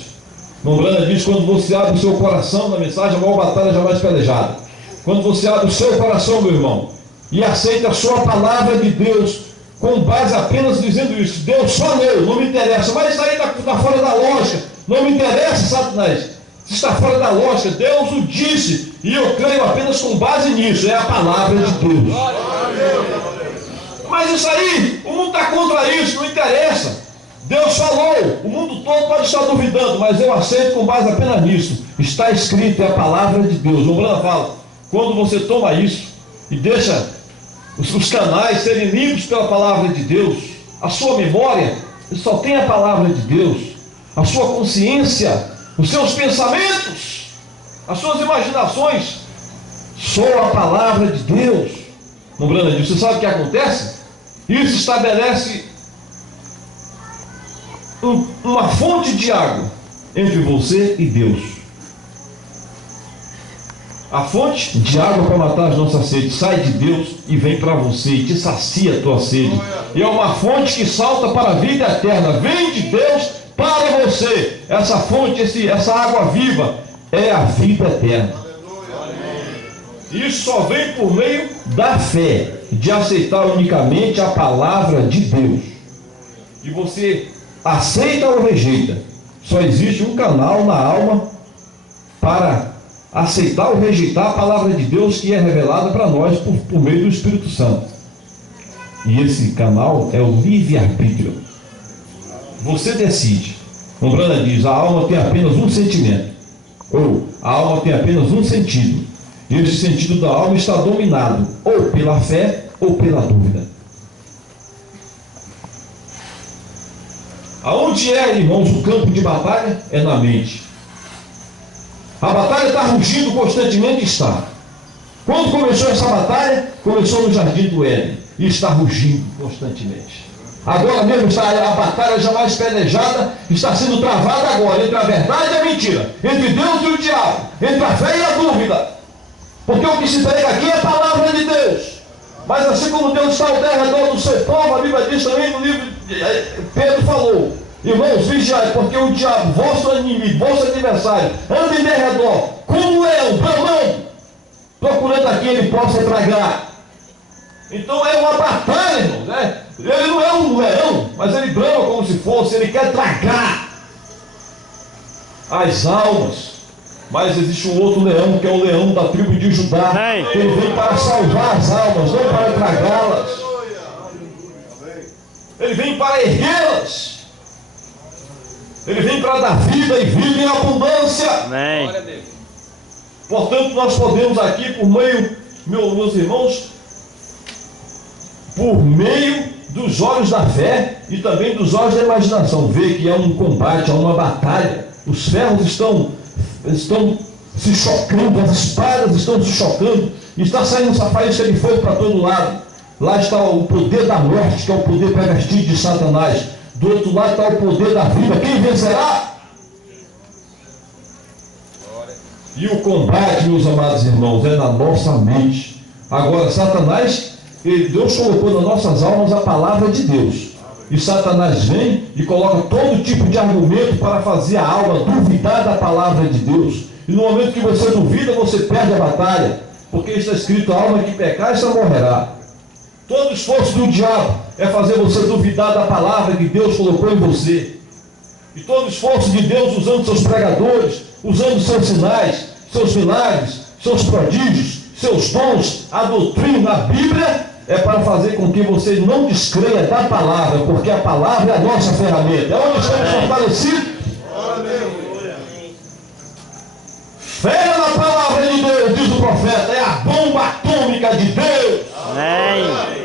Brando diz: quando você abre o seu coração na mensagem, a maior batalha jamais pelejada. Quando você abre o seu coração, meu irmão, e aceita a sua palavra de Deus, com base apenas dizendo isso: Deus falou, não me interessa, mas isso aí está fora da lógica, não me interessa, Satanás. Se está fora da lógica, Deus o disse, e eu creio apenas com base nisso, é a palavra de Deus. Mas isso aí, o mundo está contra isso, não interessa. Deus falou, o mundo todo pode estar duvidando, mas eu aceito com base apenas nisso. Está escrito, é a palavra de Deus. O Brando fala: quando você toma isso e deixa os canais serem limpos pela palavra de Deus, a sua memória só tem a palavra de Deus, a sua consciência, os seus pensamentos, as suas imaginações, só a palavra de Deus. Brando, você sabe o que acontece? Isso estabelece uma fonte de água entre você e Deus. A fonte de água para matar as nossas sedes sai de Deus e vem para você e te sacia a tua sede. E é uma fonte que salta para a vida eterna, vem de Deus para você. Essa fonte, essa água viva é a vida eterna. Isso só vem por meio da fé, de aceitar unicamente a palavra de Deus. E você aceita ou rejeita. Só existe um canal na alma para aceitar ou rejeitar a palavra de Deus, que é revelada para nós por meio do Espírito Santo. E esse canal é o livre-arbítrio. Você decide. Brando diz: a alma tem apenas um sentimento, ou a alma tem apenas um sentido. E esse sentido da alma está dominado ou pela fé ou pela dúvida. Aonde é, irmãos, o campo de batalha? É na mente. A batalha está rugindo constantemente, está. Quando começou essa batalha? Começou no jardim do Éden. e está rugindo constantemente. Agora mesmo a batalha jamais pelejada está sendo travada agora entre a verdade e a mentira, entre Deus e o diabo, entre a fé e a dúvida. Porque o que se prega aqui é a palavra de Deus. Mas assim como Deus está ao derredor do seu povo, a Bíblia diz também no livro de Pedro falou: irmãos, vigiai, porque o diabo, vosso inimigo, vosso adversário, anda em derredor, como um leão, bramando, procurando a quem ele possa tragar. Então é uma batalha, irmãos, né? Ele não é um leão, mas ele brama como se fosse, ele quer tragar as almas. Mas existe um outro leão, que é o leão da tribo de Judá. Ele vem para salvar as almas, não para tragá-las. Ele vem para erguê-las. Ele vem para dar vida e vida em abundância. Amém. Portanto, nós podemos aqui, por meio, meus irmãos, por meio dos olhos da fé e também dos olhos da imaginação, ver que é um combate, é uma batalha. Os ferros estão se chocando, as espadas estão se chocando, está saindo essa faísca de fogo para todo lado. Lá está o poder da morte, que é o poder pervertido de Satanás. Do outro lado está o poder da vida. Quem vencerá? E o combate, meus amados irmãos, é na nossa mente. Agora, Satanás, Deus colocou nas nossas almas a palavra de Deus. E Satanás vem e coloca todo tipo de argumento para fazer a alma duvidar da palavra de Deus. E no momento que você duvida, você perde a batalha. Porque está escrito: a alma que pecar, essa morrerá. Todo esforço do diabo é fazer você duvidar da palavra que Deus colocou em você. E todo esforço de Deus, usando seus pregadores, usando seus sinais, seus milagres, seus prodígios, seus dons, a doutrina, a Bíblia, é para fazer com que você não descreia da palavra, porque a palavra é a nossa ferramenta. É onde estamos fortalecidos. Fé na palavra de Deus, diz o profeta, é a bomba atômica de Deus. Amém.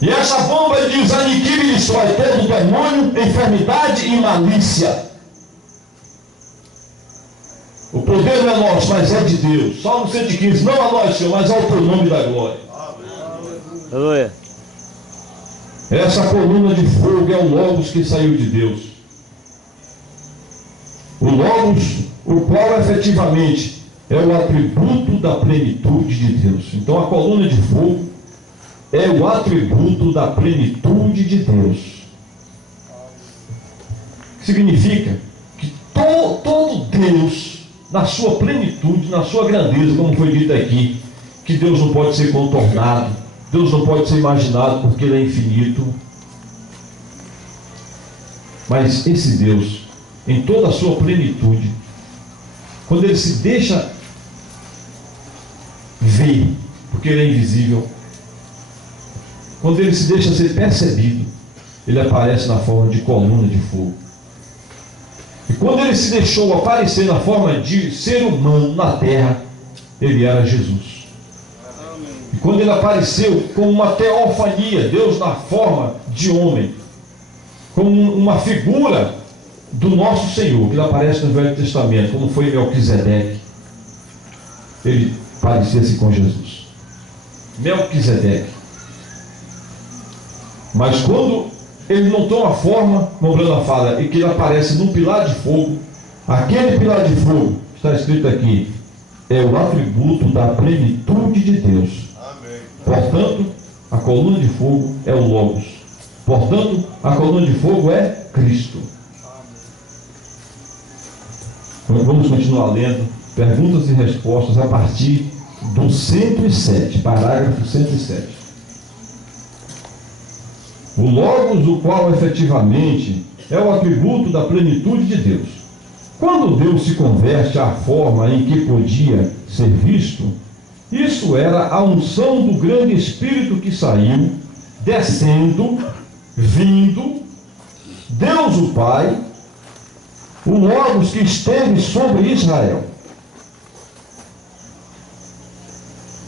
E essa bomba diz: aniquile e destrói todo demônio, enfermidade e malícia. O poder não é nosso, mas é de Deus. Salmo 115, não a nós, Senhor, mas ao teu nome da glória. Aleluia. Essa coluna de fogo é o Logos que saiu de Deus. O Logos, o qual efetivamente é o atributo da plenitude de Deus. Então a coluna de fogo é o atributo da plenitude de Deus. Significa que todo Deus, na sua plenitude, na sua grandeza, como foi dito aqui, que Deus não pode ser contornado, Deus não pode ser imaginado, porque Ele é infinito. Mas esse Deus, em toda a sua plenitude, quando Ele se deixa ver, porque Ele é invisível, quando Ele se deixa ser percebido, Ele aparece na forma de coluna de fogo. E quando Ele se deixou aparecer na forma de ser humano na terra, Ele era Jesus. E quando Ele apareceu como uma teofania, Deus na forma de homem, como uma figura do nosso Senhor, que Ele aparece no Velho Testamento, como foi Melquisedeque, Ele parecia-se com Jesus. Melquisedeque. Mas quando Ele não toma forma, como Brana fala, e que Ele aparece num pilar de fogo, aquele pilar de fogo, está escrito aqui, é o atributo da plenitude de Deus. Amém. Portanto, a coluna de fogo é o Logos. Portanto, a coluna de fogo é Cristo. Amém. Vamos continuar lendo perguntas e respostas a partir do 107, parágrafo 107. O Logos, o qual efetivamente é o atributo da plenitude de Deus. Quando Deus se converte à forma em que podia ser visto, isso era a unção do grande Espírito que saiu, descendo, vindo, Deus o Pai, o Logos que esteve sobre Israel.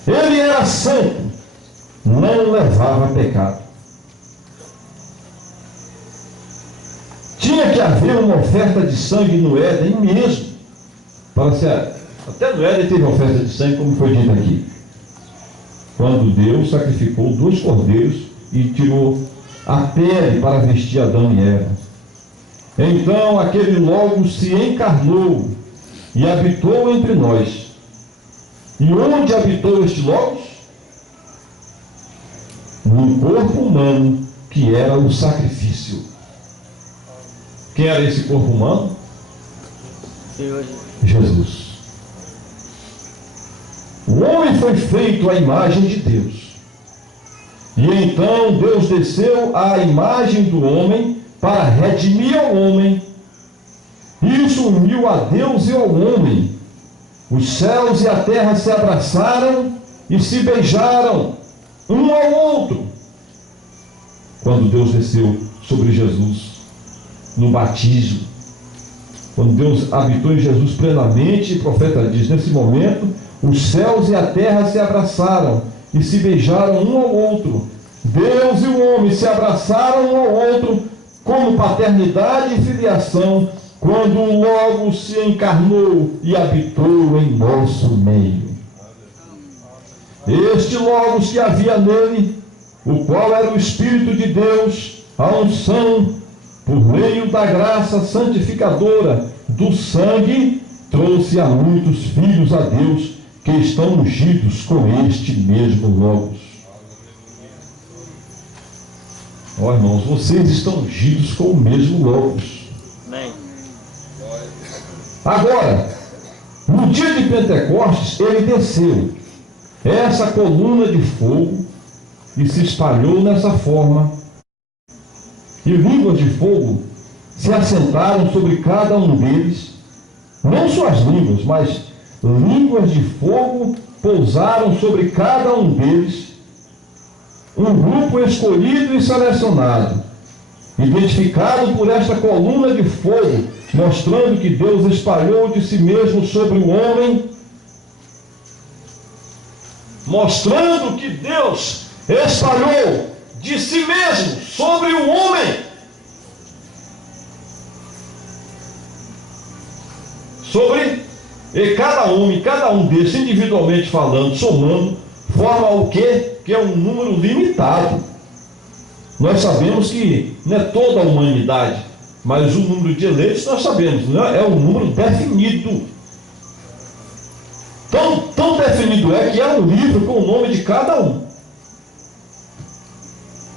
Ele era santo, não levava pecado. Tinha que haver uma oferta de sangue no Éden mesmo. Para ser, até no Éden teve oferta de sangue, como foi dito aqui. quando Deus sacrificou 2 cordeiros e tirou a pele para vestir Adão e Eva. Então aquele Logos se encarnou e habitou entre nós. E onde habitou este Logos? No corpo humano, que era o sacrifício. Quem era esse corpo humano? Senhor Jesus. O homem foi feito à imagem de Deus. E então Deus desceu à imagem do homem para redimir ao homem. Isso uniu a Deus e ao homem. Os céus e a terra se abraçaram e se beijaram um ao outro. Quando Deus desceu sobre Jesus no batismo, quando Deus habitou em Jesus plenamente, o profeta diz, nesse momento, os céus e a terra se abraçaram e se beijaram um ao outro. Deus e o homem se abraçaram um ao outro como paternidade e filiação, quando o Logos se encarnou e habitou em nosso meio. Este Logos que havia nele, o qual era o Espírito de Deus, a unção, por meio da graça santificadora do sangue, trouxe a muitos filhos a Deus, que estão ungidos com este mesmo Logos. Ó, irmãos, vocês estão ungidos com o mesmo Logos. Amém. Agora, no dia de Pentecostes, ele desceu essa coluna de fogo e se espalhou nessa forma. E línguas de fogo se assentaram sobre cada um deles. Não só as línguas, mas línguas de fogo pousaram sobre cada um deles. Um grupo escolhido e selecionado, identificado por esta coluna de fogo, mostrando que Deus espalhou de si mesmo sobre o homem, mostrando que Deus espalhou de si mesmo sobre o homem, sobre e cada um desses, individualmente falando, somando, forma o quê? Que é um número limitado. Nós sabemos que não é toda a humanidade, mas o número de eleitos nós sabemos, né? É um número definido. Tão definido é que é um livro com o nome de cada um.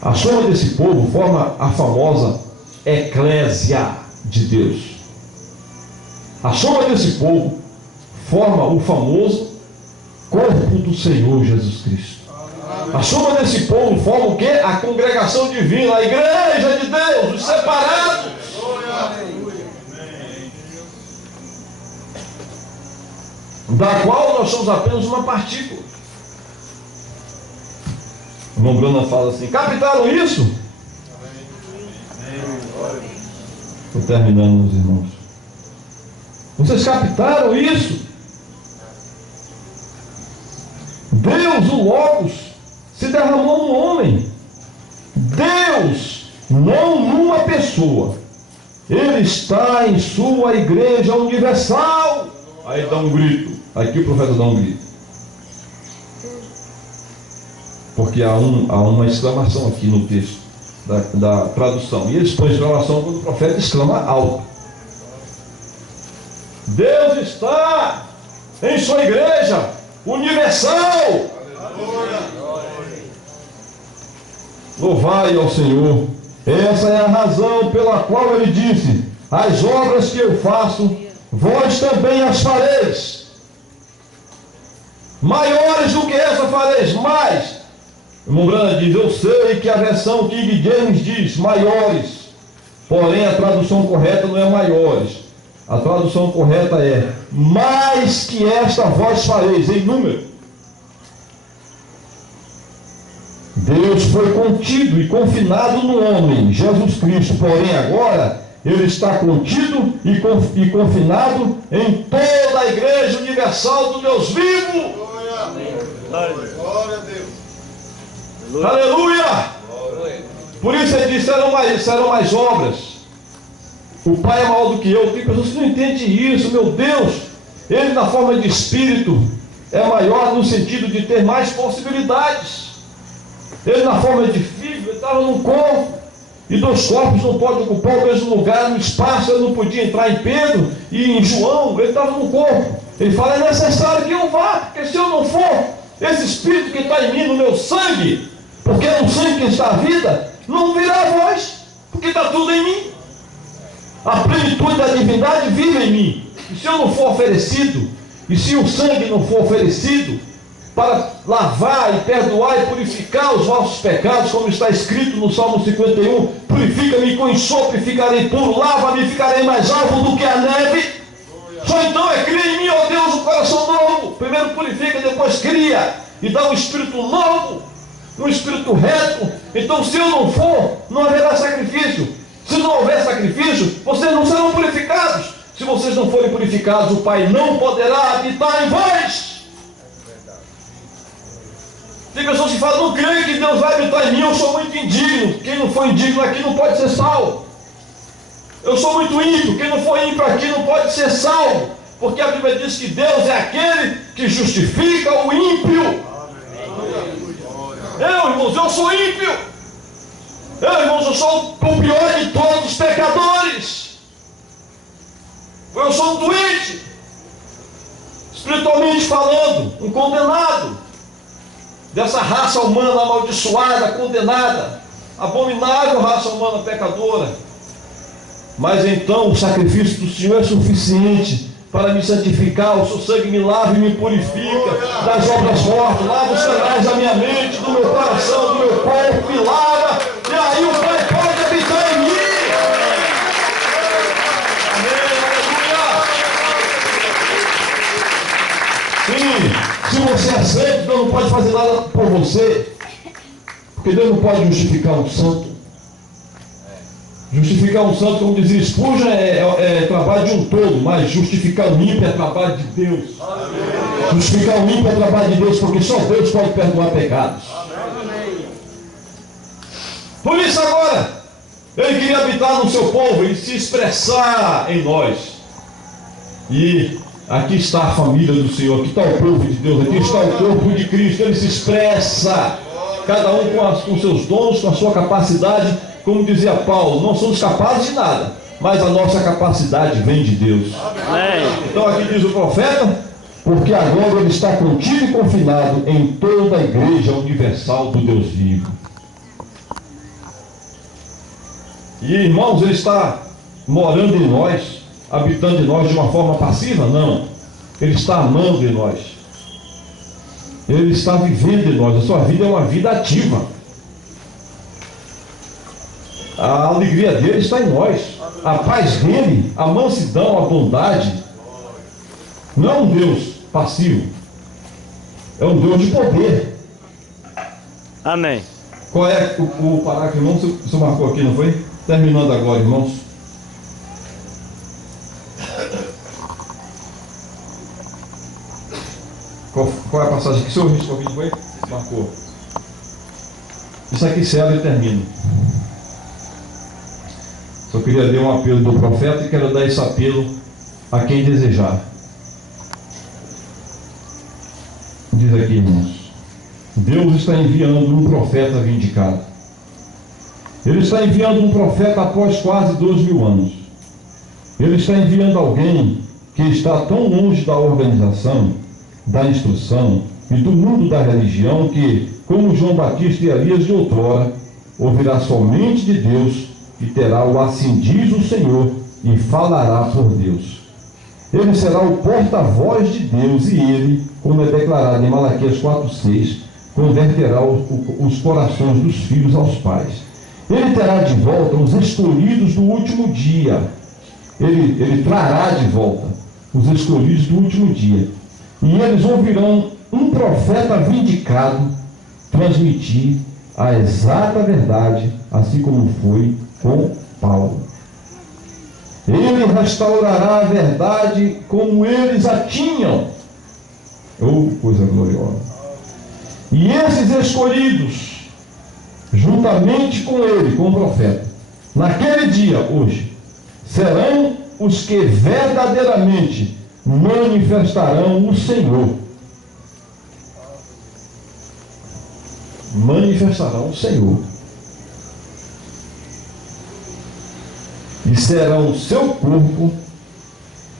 A soma desse povo forma a famosa eclésia de Deus. A soma desse povo forma o famoso corpo do Senhor Jesus Cristo. A soma desse povo forma o quê? A congregação divina, a igreja de Deus, os separados. Da qual nós somos apenas uma partícula. O irmão Bruno fala assim: captaram isso? Estou terminando, meus irmãos. Vocês captaram isso? Deus, o Logos, se derramou no homem. Deus, não numa pessoa. Ele está em sua igreja universal. Aí dá um grito. Aqui o profeta dá um grito. Porque há uma exclamação aqui no texto da tradução. E eles põem exclamação quando o profeta exclama alto. Deus está em sua igreja universal. Louvai ao Senhor. Essa é a razão pela qual ele disse: as obras que eu faço, vós também as fareis. Maiores do que essa fareis, mais. O irmão Brana diz: eu sei que a versão King James diz maiores, porém a tradução correta não é maiores. A tradução correta é mais que esta vós fareis, em número. Deus foi contido e confinado no homem, Jesus Cristo, porém agora ele está contido e confinado em toda a igreja universal do Deus vivo. Glória a Deus. Aleluia! Por isso ele diz: serão mais obras. O Pai é maior do que eu. Tem pessoas que não entendem isso, meu Deus. Ele na forma de espírito, é maior no sentido de ter mais possibilidades. Ele, na forma de filho, ele estava num corpo, e dois corpos não podem ocupar o mesmo lugar no espaço. Ele não podia entrar em Pedro e em João, ele estava num corpo. Ele fala: é necessário que eu vá, porque se eu não for, esse Espírito que está em mim, no meu sangue, porque é no sangue que está a vida, não virá a voz, porque está tudo em mim. A plenitude da divindade vive em mim. E se eu não for oferecido, e se o sangue não for oferecido para lavar e perdoar e purificar os vossos pecados, como está escrito no Salmo 51, purifica-me com enxofre e ficarei puro, lava-me e ficarei mais alvo do que a neve. Só então cria em mim, ó Deus, um coração novo. Primeiro purifica, depois cria, e dá um espírito novo, um espírito reto. Então, se eu não for, não haverá sacrifício. Se não houver sacrifício, vocês não serão purificados. Se vocês não forem purificados, o Pai não poderá habitar em vós. Tem pessoas que falam: não creio que Deus vai habitar em mim, eu sou muito indigno. Quem não for indigno aqui não pode ser salvo. Eu sou muito ímpio, quem não for ímpio aqui não pode ser salvo. Porque a Bíblia diz que Deus é aquele que justifica o ímpio. Eu, irmãos, eu sou ímpio. Eu, irmãos, eu sou o pior de todos os pecadores. Eu sou um doente, espiritualmente falando, um condenado, dessa raça humana amaldiçoada, condenada, abominável raça humana pecadora. Mas então o sacrifício do Senhor é suficiente para me santificar. O seu sangue me lava e me purifica das obras mortas, lava os canais da minha mente, do meu coração, do meu corpo, me lava, e aí o Pai pode habitar em mim. Sim, se você é santo, Deus não pode fazer nada por você, porque Deus não pode justificar um santo. Justificar um santo, como dizia Spurgeon, é trabalho de um todo, mas justificar o ímpio é trabalho de Deus. Amém. Justificar o ímpio é trabalho de Deus, porque só Deus pode perdoar pecados. Amém. Por isso agora, Ele queria habitar no seu povo e se expressar em nós. E aqui está a família do Senhor, aqui está o povo de Deus, aqui está o corpo de Cristo. Ele se expressa, cada um com seus dons, com a sua capacidade. Como dizia Paulo, não somos capazes de nada, mas a nossa capacidade vem de Deus. Amém. Então aqui diz o profeta: porque agora ele está contido e confinado em toda a igreja universal do Deus vivo. E, irmãos, ele está morando em nós, habitando em nós de uma forma passiva? Não. Ele está amando em nós. Ele está vivendo em nós. A sua vida é uma vida ativa. A alegria dele está em nós. A paz dele, a mansidão, a bondade. Não é um Deus passivo. É um Deus de poder. Amém. Qual é o parágrafo, irmão? Você marcou aqui, não foi? Terminando agora, irmãos. Qual é a passagem que o senhor riscou aqui, foi? Marcou. Isso aqui serve e termina. Só queria ler um apelo do profeta e quero dar esse apelo a quem desejar. Diz aqui, irmãos: Deus está enviando um profeta vindicado. Ele está enviando um profeta após quase 2.000 anos. Ele está enviando alguém que está tão longe da organização, da instrução e do mundo da religião que, como João Batista e Elias de outrora, ouvirá somente de Deus e terá o assim diz o Senhor e falará por Deus. Ele será o porta-voz de Deus e ele, como é declarado em Malaquias 4,6, converterá os corações dos filhos aos pais. Ele terá de volta os escolhidos do último dia. Ele trará de volta os escolhidos do último dia. E eles ouvirão um profeta vindicado transmitir a exata verdade, assim como foi com Paulo. Ele restaurará a verdade como eles a tinham. Oh, coisa gloriosa! E esses escolhidos, juntamente com ele, com o profeta, naquele dia, hoje, serão os que verdadeiramente manifestarão o Senhor. manifestarão o Senhor. E serão o seu corpo,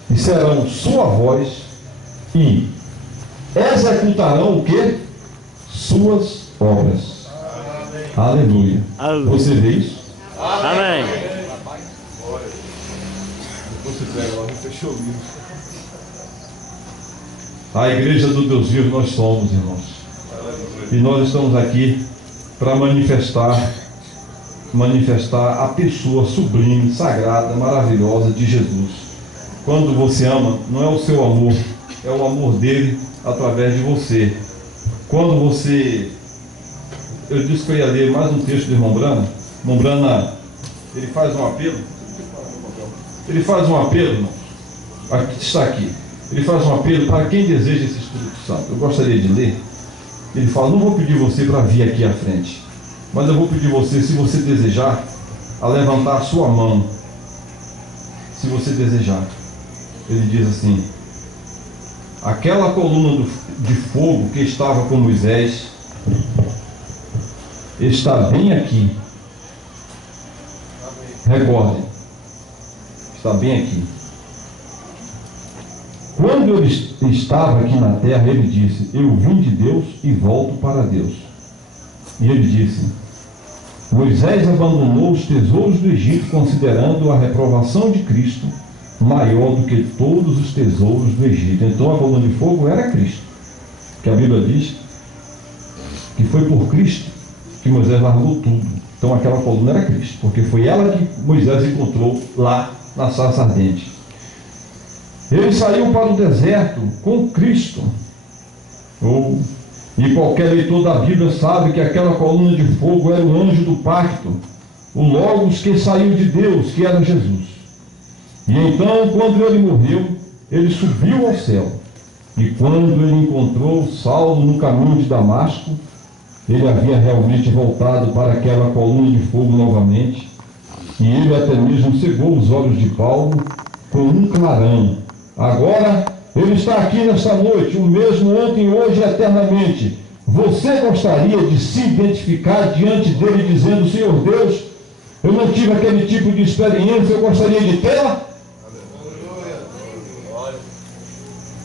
e serão sua voz, e executarão o que? Suas obras. Aleluia. Aleluia. Você vê isso? Amém. Você pega lá, fechou o livro. A igreja do Deus vivo nós somos, irmãos. E nós estamos aqui para manifestar a pessoa sublime, sagrada, maravilhosa de Jesus. Quando você ama, não é o seu amor, é o amor dele através de você. Quando você... Eu disse que eu ia ler mais um texto do irmão Brana. Irmão Brana, ele faz um apelo. Ele faz um apelo, irmão. Aqui, está aqui. Ele faz um apelo para quem deseja esse Espírito Santo. Eu gostaria de ler. Ele fala, não vou pedir você para vir aqui à frente, mas eu vou pedir você, se você desejar, a levantar a sua mão. Se você desejar. Ele diz assim: aquela coluna de fogo que estava com Moisés está bem aqui. Recordem, está bem aqui. Quando ele estava aqui na terra, ele disse: eu vim de Deus e volto para Deus. E ele disse: Moisés abandonou os tesouros do Egito, considerando a reprovação de Cristo maior do que todos os tesouros do Egito. Então a coluna de fogo era Cristo, que a Bíblia diz que foi por Cristo que Moisés largou tudo. Então aquela coluna era Cristo, porque foi ela que Moisés encontrou lá na sarça ardente. Ele saiu para o deserto com Cristo. E qualquer leitor da Bíblia sabe que aquela coluna de fogo era o anjo do pacto, o Logos que saiu de Deus, que era Jesus. E então, quando ele morreu, ele subiu ao céu. E quando ele encontrou Saulo no caminho de Damasco, ele havia realmente voltado para aquela coluna de fogo novamente. E ele até mesmo cegou os olhos de Paulo com um clarão. Agora, ele está aqui nesta noite, o mesmo ontem, hoje e eternamente. Você gostaria de se identificar diante dele dizendo: Senhor Deus, eu não tive aquele tipo de experiência, eu gostaria de tê-la?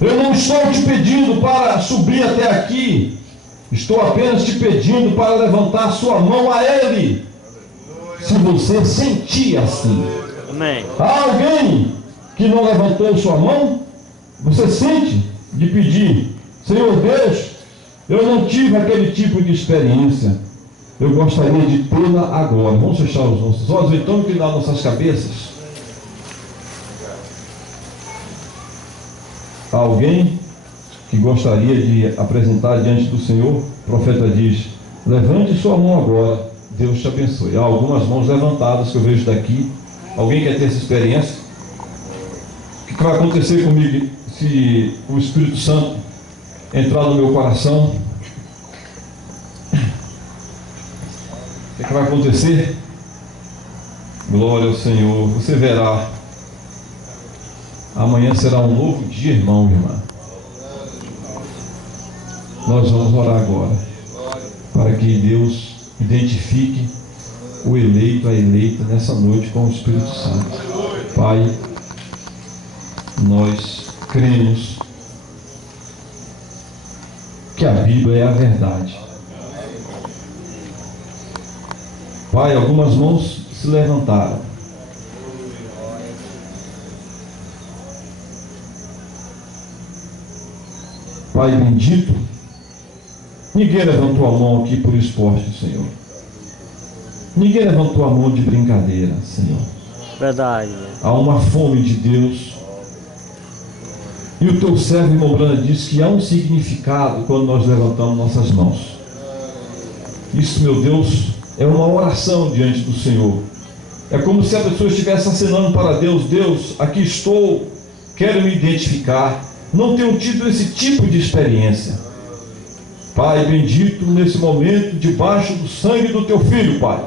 Eu não estou te pedindo para subir até aqui, estou apenas te pedindo para levantar sua mão a Ele. Se você sentir assim. Amém. Há alguém que não levantou sua mão? Você sente de pedir: Senhor Deus, eu não tive aquele tipo de experiência, eu gostaria de tê-la agora. Vamos fechar os nossos olhos, então inclinar nossas cabeças. Há alguém que gostaria de apresentar diante do Senhor? O profeta diz: levante sua mão agora, Deus te abençoe. Há algumas mãos levantadas que eu vejo daqui. Alguém quer ter essa experiência? O que vai acontecer comigo se o Espírito Santo entrar no meu coração? O que vai acontecer? Glória ao Senhor. Você verá. Amanhã será um novo dia, irmão e irmã. Nós vamos orar agora, para que Deus identifique o eleito, a eleita nessa noite com o Espírito Santo. Pai, nós cremos que a Bíblia é a verdade. Pai, algumas mãos se levantaram. Pai bendito, ninguém levantou a mão aqui por esporte, Senhor. Ninguém levantou a mão de brincadeira, Senhor. Verdade. Há uma fome de Deus. E o teu servo, irmão Brana, diz que há um significado quando nós levantamos nossas mãos. Isso, meu Deus, é uma oração diante do Senhor. É como se a pessoa estivesse acenando para Deus: Deus, aqui estou, quero me identificar. Não tenho tido esse tipo de experiência. Pai bendito, nesse momento, debaixo do sangue do teu filho, Pai,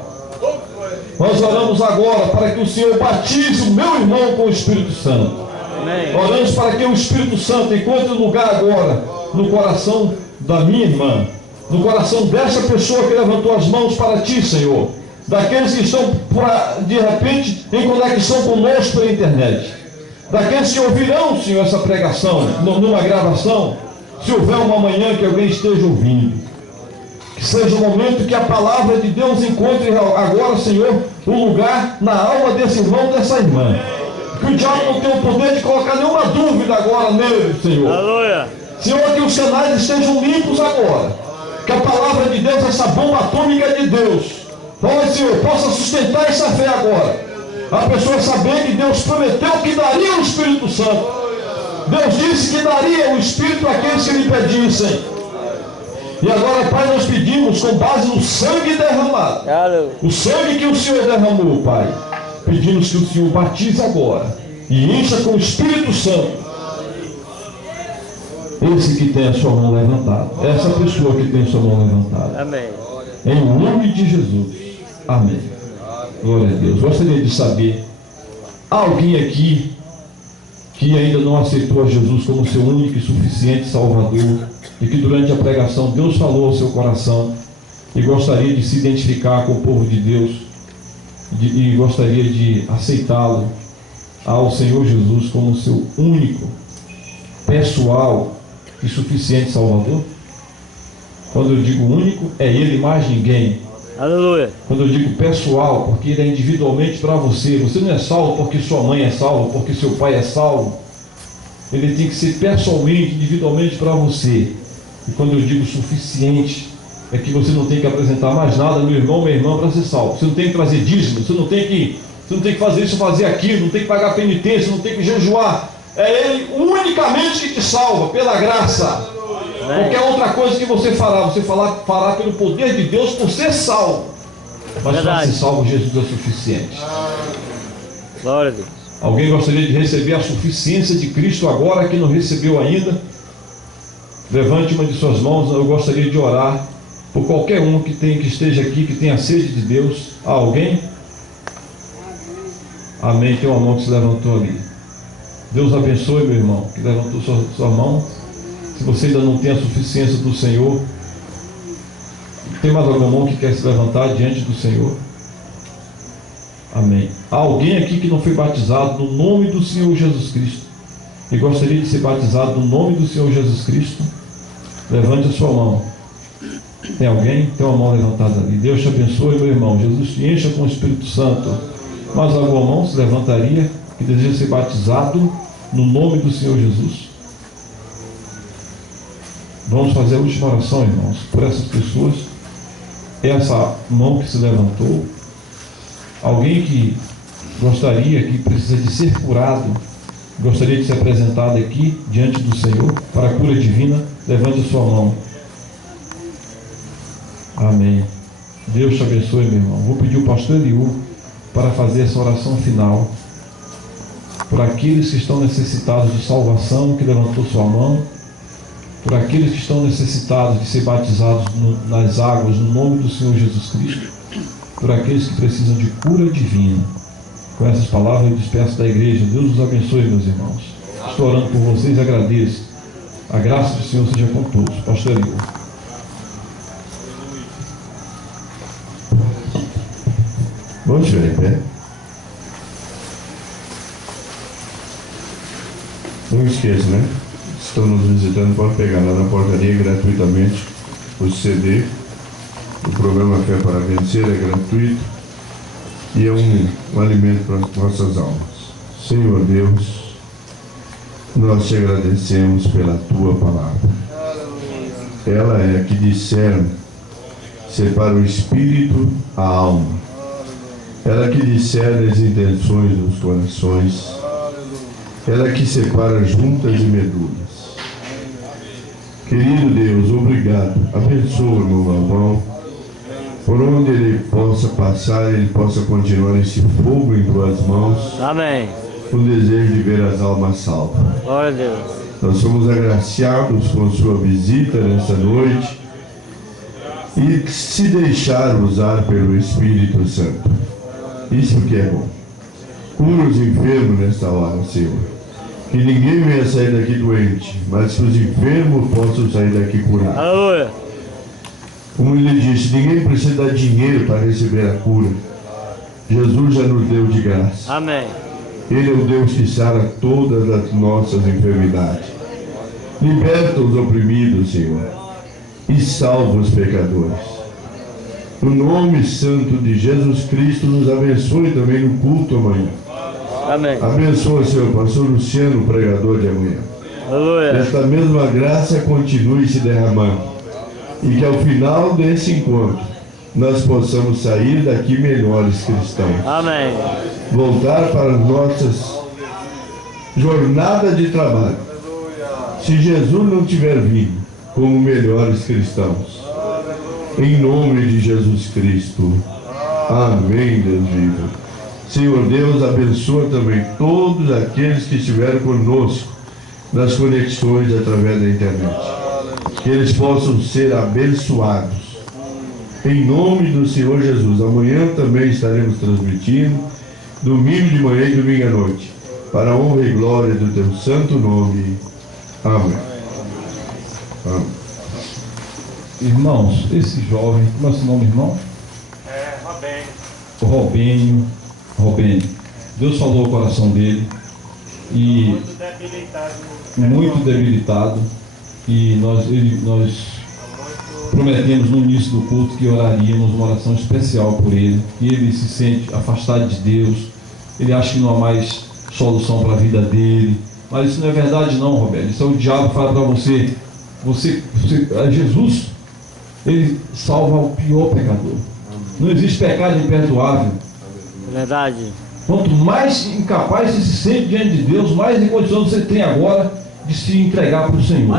nós oramos agora para que o Senhor batize o meu irmão com o Espírito Santo. Amém. Oramos para que o Espírito Santo encontre lugar agora no coração da minha irmã, no coração dessa pessoa que levantou as mãos para Ti, Senhor, daqueles que estão, de repente, em conexão conosco pela internet, daqueles que ouvirão, Senhor, essa pregação, numa gravação, se houver uma manhã que alguém esteja ouvindo, que seja o momento que a palavra de Deus encontre agora, Senhor, um lugar na alma desse irmão, dessa irmã, que o diabo não tem o poder de colocar nenhuma dúvida agora nele, Senhor. Aleluia. Senhor, que os canais estejam limpos agora, que a palavra de Deus, essa bomba atômica de Deus, Senhor, possa sustentar essa fé agora. A pessoa saber que Deus prometeu que daria o Espírito Santo. Deus disse que daria o Espírito àqueles que lhe pedissem. E agora, Pai, nós pedimos com base no sangue derramado, o sangue que o Senhor derramou, Pai, pedimos que o Senhor batize agora e encha com o Espírito Santo esse que tem a sua mão levantada, essa pessoa que tem a sua mão levantada. Amém. Em nome de Jesus. Amém. Glória a Deus. Gostaria de saber, há alguém aqui que ainda não aceitou a Jesus como seu único e suficiente Salvador, e que durante a pregação Deus falou ao seu coração e gostaria de se identificar com o povo de Deus e gostaria de aceitá-lo ao Senhor Jesus como seu único, pessoal e suficiente Salvador? Quando eu digo único, é Ele, mais ninguém. Aleluia. Quando eu digo pessoal, porque Ele é individualmente para você. Você não é salvo porque sua mãe é salva, porque seu pai é salvo. Ele tem que ser pessoalmente, individualmente para você. E quando eu digo suficiente, é que você não tem que apresentar mais nada, meu irmão, minha irmã, para ser salvo. Você não tem que trazer dízimo, você não tem que fazer isso, fazer aquilo, não tem que pagar penitência, não tem que jejuar. É Ele unicamente que te salva, pela graça. Qualquer outra coisa que você fará, fará pelo poder de Deus por ser salvo. Mas para ser salvo, Jesus é suficiente. Glória a Deus. Alguém gostaria de receber a suficiência de Cristo agora, que não recebeu ainda? Levante uma de suas mãos. Eu gostaria de orar por qualquer um que esteja aqui, que tenha sede de Deus. Há alguém? Amém. Tem uma mão que se levantou ali. Deus abençoe, meu irmão, que levantou sua mão. Se você ainda não tem a suficiência do Senhor, tem mais alguma mão que quer se levantar diante do Senhor? Amém. Há alguém aqui que não foi batizado no nome do Senhor Jesus Cristo e gostaria de ser batizado no nome do Senhor Jesus Cristo? Levante a sua mão. Tem alguém? Tem uma mão levantada ali. Deus te abençoe, meu irmão. Jesus te encha com o Espírito Santo. Mais alguma mão se levantaria que deseja ser batizado no nome do Senhor Jesus? Vamos fazer a última oração, irmãos, por essas pessoas. Essa mão que se levantou, alguém que gostaria, que precisa de ser curado, gostaria de ser apresentado aqui diante do Senhor para a cura divina, levante a sua mão. Amém. Deus te abençoe, meu irmão. Vou pedir o pastor Eliú para fazer essa oração final por aqueles que estão necessitados de salvação, que levantou sua mão, por aqueles que estão necessitados de ser batizados nas águas no nome do Senhor Jesus Cristo, por aqueles que precisam de cura divina. Com essas palavras eu despeço da igreja. Deus os abençoe, meus irmãos. Estou orando por vocês e agradeço. A graça do Senhor seja com todos. Pastor Eliú. Vamos ficar em pé. Não esqueça, né? Estão nos visitando, pode pegar lá na portaria gratuitamente o CD. O programa Fé para Vencer é gratuito e é um alimento para as nossas almas. Senhor Deus, nós te agradecemos pela tua palavra. Ela é a que discerne, separa o espírito, a alma. Ela que discerne as intenções dos corações. Ela que separa juntas e medulas. Querido Deus, obrigado. Abençoa o meu irmão. Por onde ele possa passar, ele possa continuar esse fogo em tuas mãos. Amém. Com desejo de ver as almas salvas. Glória a Deus. Nós somos agraciados com sua visita nesta noite e se deixar usar pelo Espírito Santo. Isso que é bom. Cura os enfermos nesta hora, Senhor. Que ninguém venha sair daqui doente, mas que os enfermos possam sair daqui curados. Aleluia. Como ele disse, ninguém precisa dar dinheiro para receber a cura. Jesus já nos deu de graça. Amém. Ele é o Deus que sara todas as nossas enfermidades. Liberta os oprimidos, Senhor, e salva os pecadores. O nome santo de Jesus Cristo nos abençoe também no culto amanhã. Amém. Abençoa, Senhor, pastor Luciano, pregador de amanhã. Aleluia. Esta mesma graça continue se derramando. E que ao final desse encontro nós possamos sair daqui melhores cristãos. Amém. Voltar para as nossas jornadas de trabalho. Se Jesus não tiver vindo como melhores cristãos. Em nome de Jesus Cristo. Amém, Deus vivo. Senhor Deus, abençoa também todos aqueles que estiveram conosco nas conexões através da internet. Que eles possam ser abençoados. Em nome do Senhor Jesus. Amanhã também estaremos transmitindo, domingo de manhã e domingo à noite, para a honra e glória do teu santo nome. Amém. Amém. Irmãos, esse jovem, como é seu nome, irmão? Robênio. Deus falou ao coração dele e muito debilitado, e nós prometemos no início do culto que oraríamos uma oração especial por ele, que ele se sente afastado de Deus, ele acha que não há mais solução para a vida dele, mas isso não é verdade não, Roberto. Isso é o diabo que fala para você, Jesus, ele salva o pior pecador. Não existe pecado imperdoável. Verdade. Quanto mais incapaz você se sente diante de Deus, mais em condição você tem agora de se entregar para o Senhor.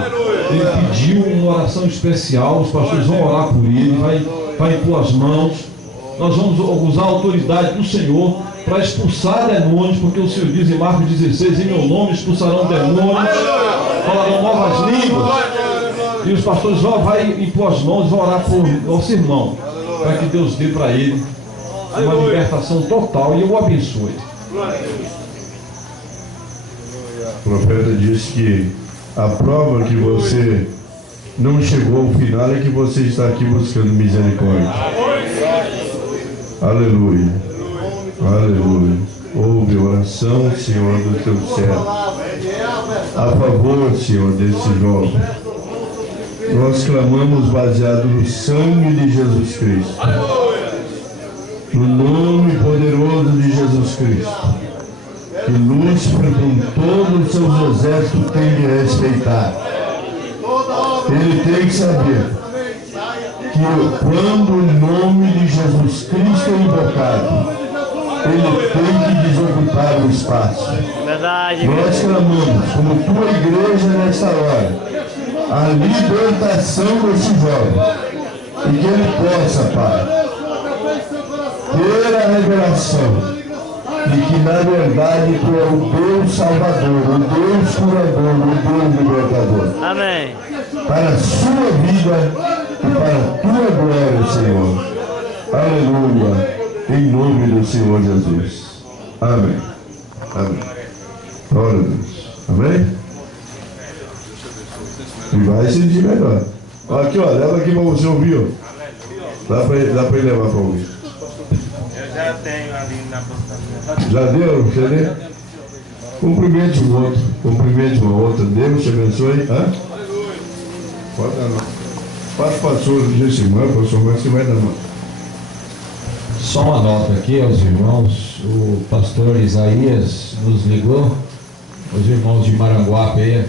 Ele pediu uma oração especial, os pastores vão orar por ele, vai impor as mãos. Nós vamos usar a autoridade do Senhor para expulsar demônios, porque o Senhor diz em Marcos 16, em meu nome expulsarão demônios, falarão novas línguas. E os pastores vão impor as mãos e vão orar por nosso irmão, para que Deus dê para ele uma libertação total, e eu o abençoe. O profeta disse que a prova que você não chegou ao final é que você está aqui buscando misericórdia. Aleluia. Aleluia. Ouve oração, Senhor, do teu céu. A favor, Senhor, desse jovem. Nós clamamos baseado no sangue de Jesus Cristo. No nome poderoso de Jesus Cristo. Que Lúcifer, com todos os seus exércitos, tem de respeitar. Ele tem que saber que quando o nome de Jesus Cristo é invocado, ele tem que desocupar o espaço. Verdade. Nós clamamos, como tua igreja nesta hora, a libertação desse jovem, e que ele possa, Pai, ter a revelação de que na verdade tu é o Deus Salvador, o Deus Curador, o Deus Libertador. Amém. Para a sua vida e para a tua glória, Senhor. Aleluia. Em nome do Senhor Jesus. Amém. Amém. Glória a Deus. Amém? E vai sentir melhor. Aqui, ó, leva aqui para você ouvir, ó. Dá para ele levar para ouvir. Eu já tenho ali na postagem. Já deu, CD? Cumprimente o outro, cumprimente uma outra. Deus te abençoe. Hã? Pode dar não. Pode passou de semana, pastor, mas você vai dar não. Só uma nota aqui aos irmãos, o pastor Isaías nos ligou, os irmãos de Maranguape,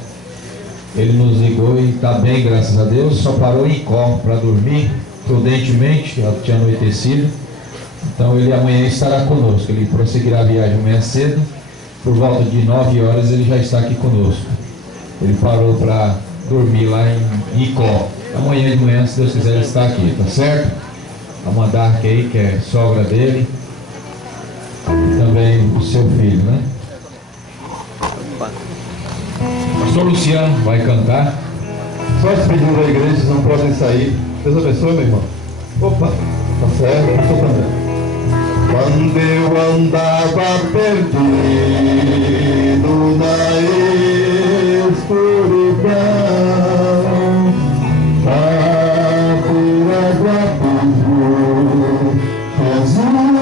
ele nos ligou e está bem, graças a Deus, só parou em Icó para dormir prudentemente, já tinha anoitecido, então ele amanhã estará conosco, ele prosseguirá a viagem amanhã cedo, por volta de 9 horas ele já está aqui conosco, ele parou para dormir lá em Icó, amanhã de manhã, se Deus quiser, ele está aqui, tá certo? A Mandarque aí, que é sogra dele, e também o seu filho, né? Pastor Luciano vai cantar. Só se pedindo da igreja, vocês não podem sair. Deus abençoe, meu irmão. Opa, tá certo, eu estou cantando. Quando eu andava perdido na escuridão, a pura Jesus.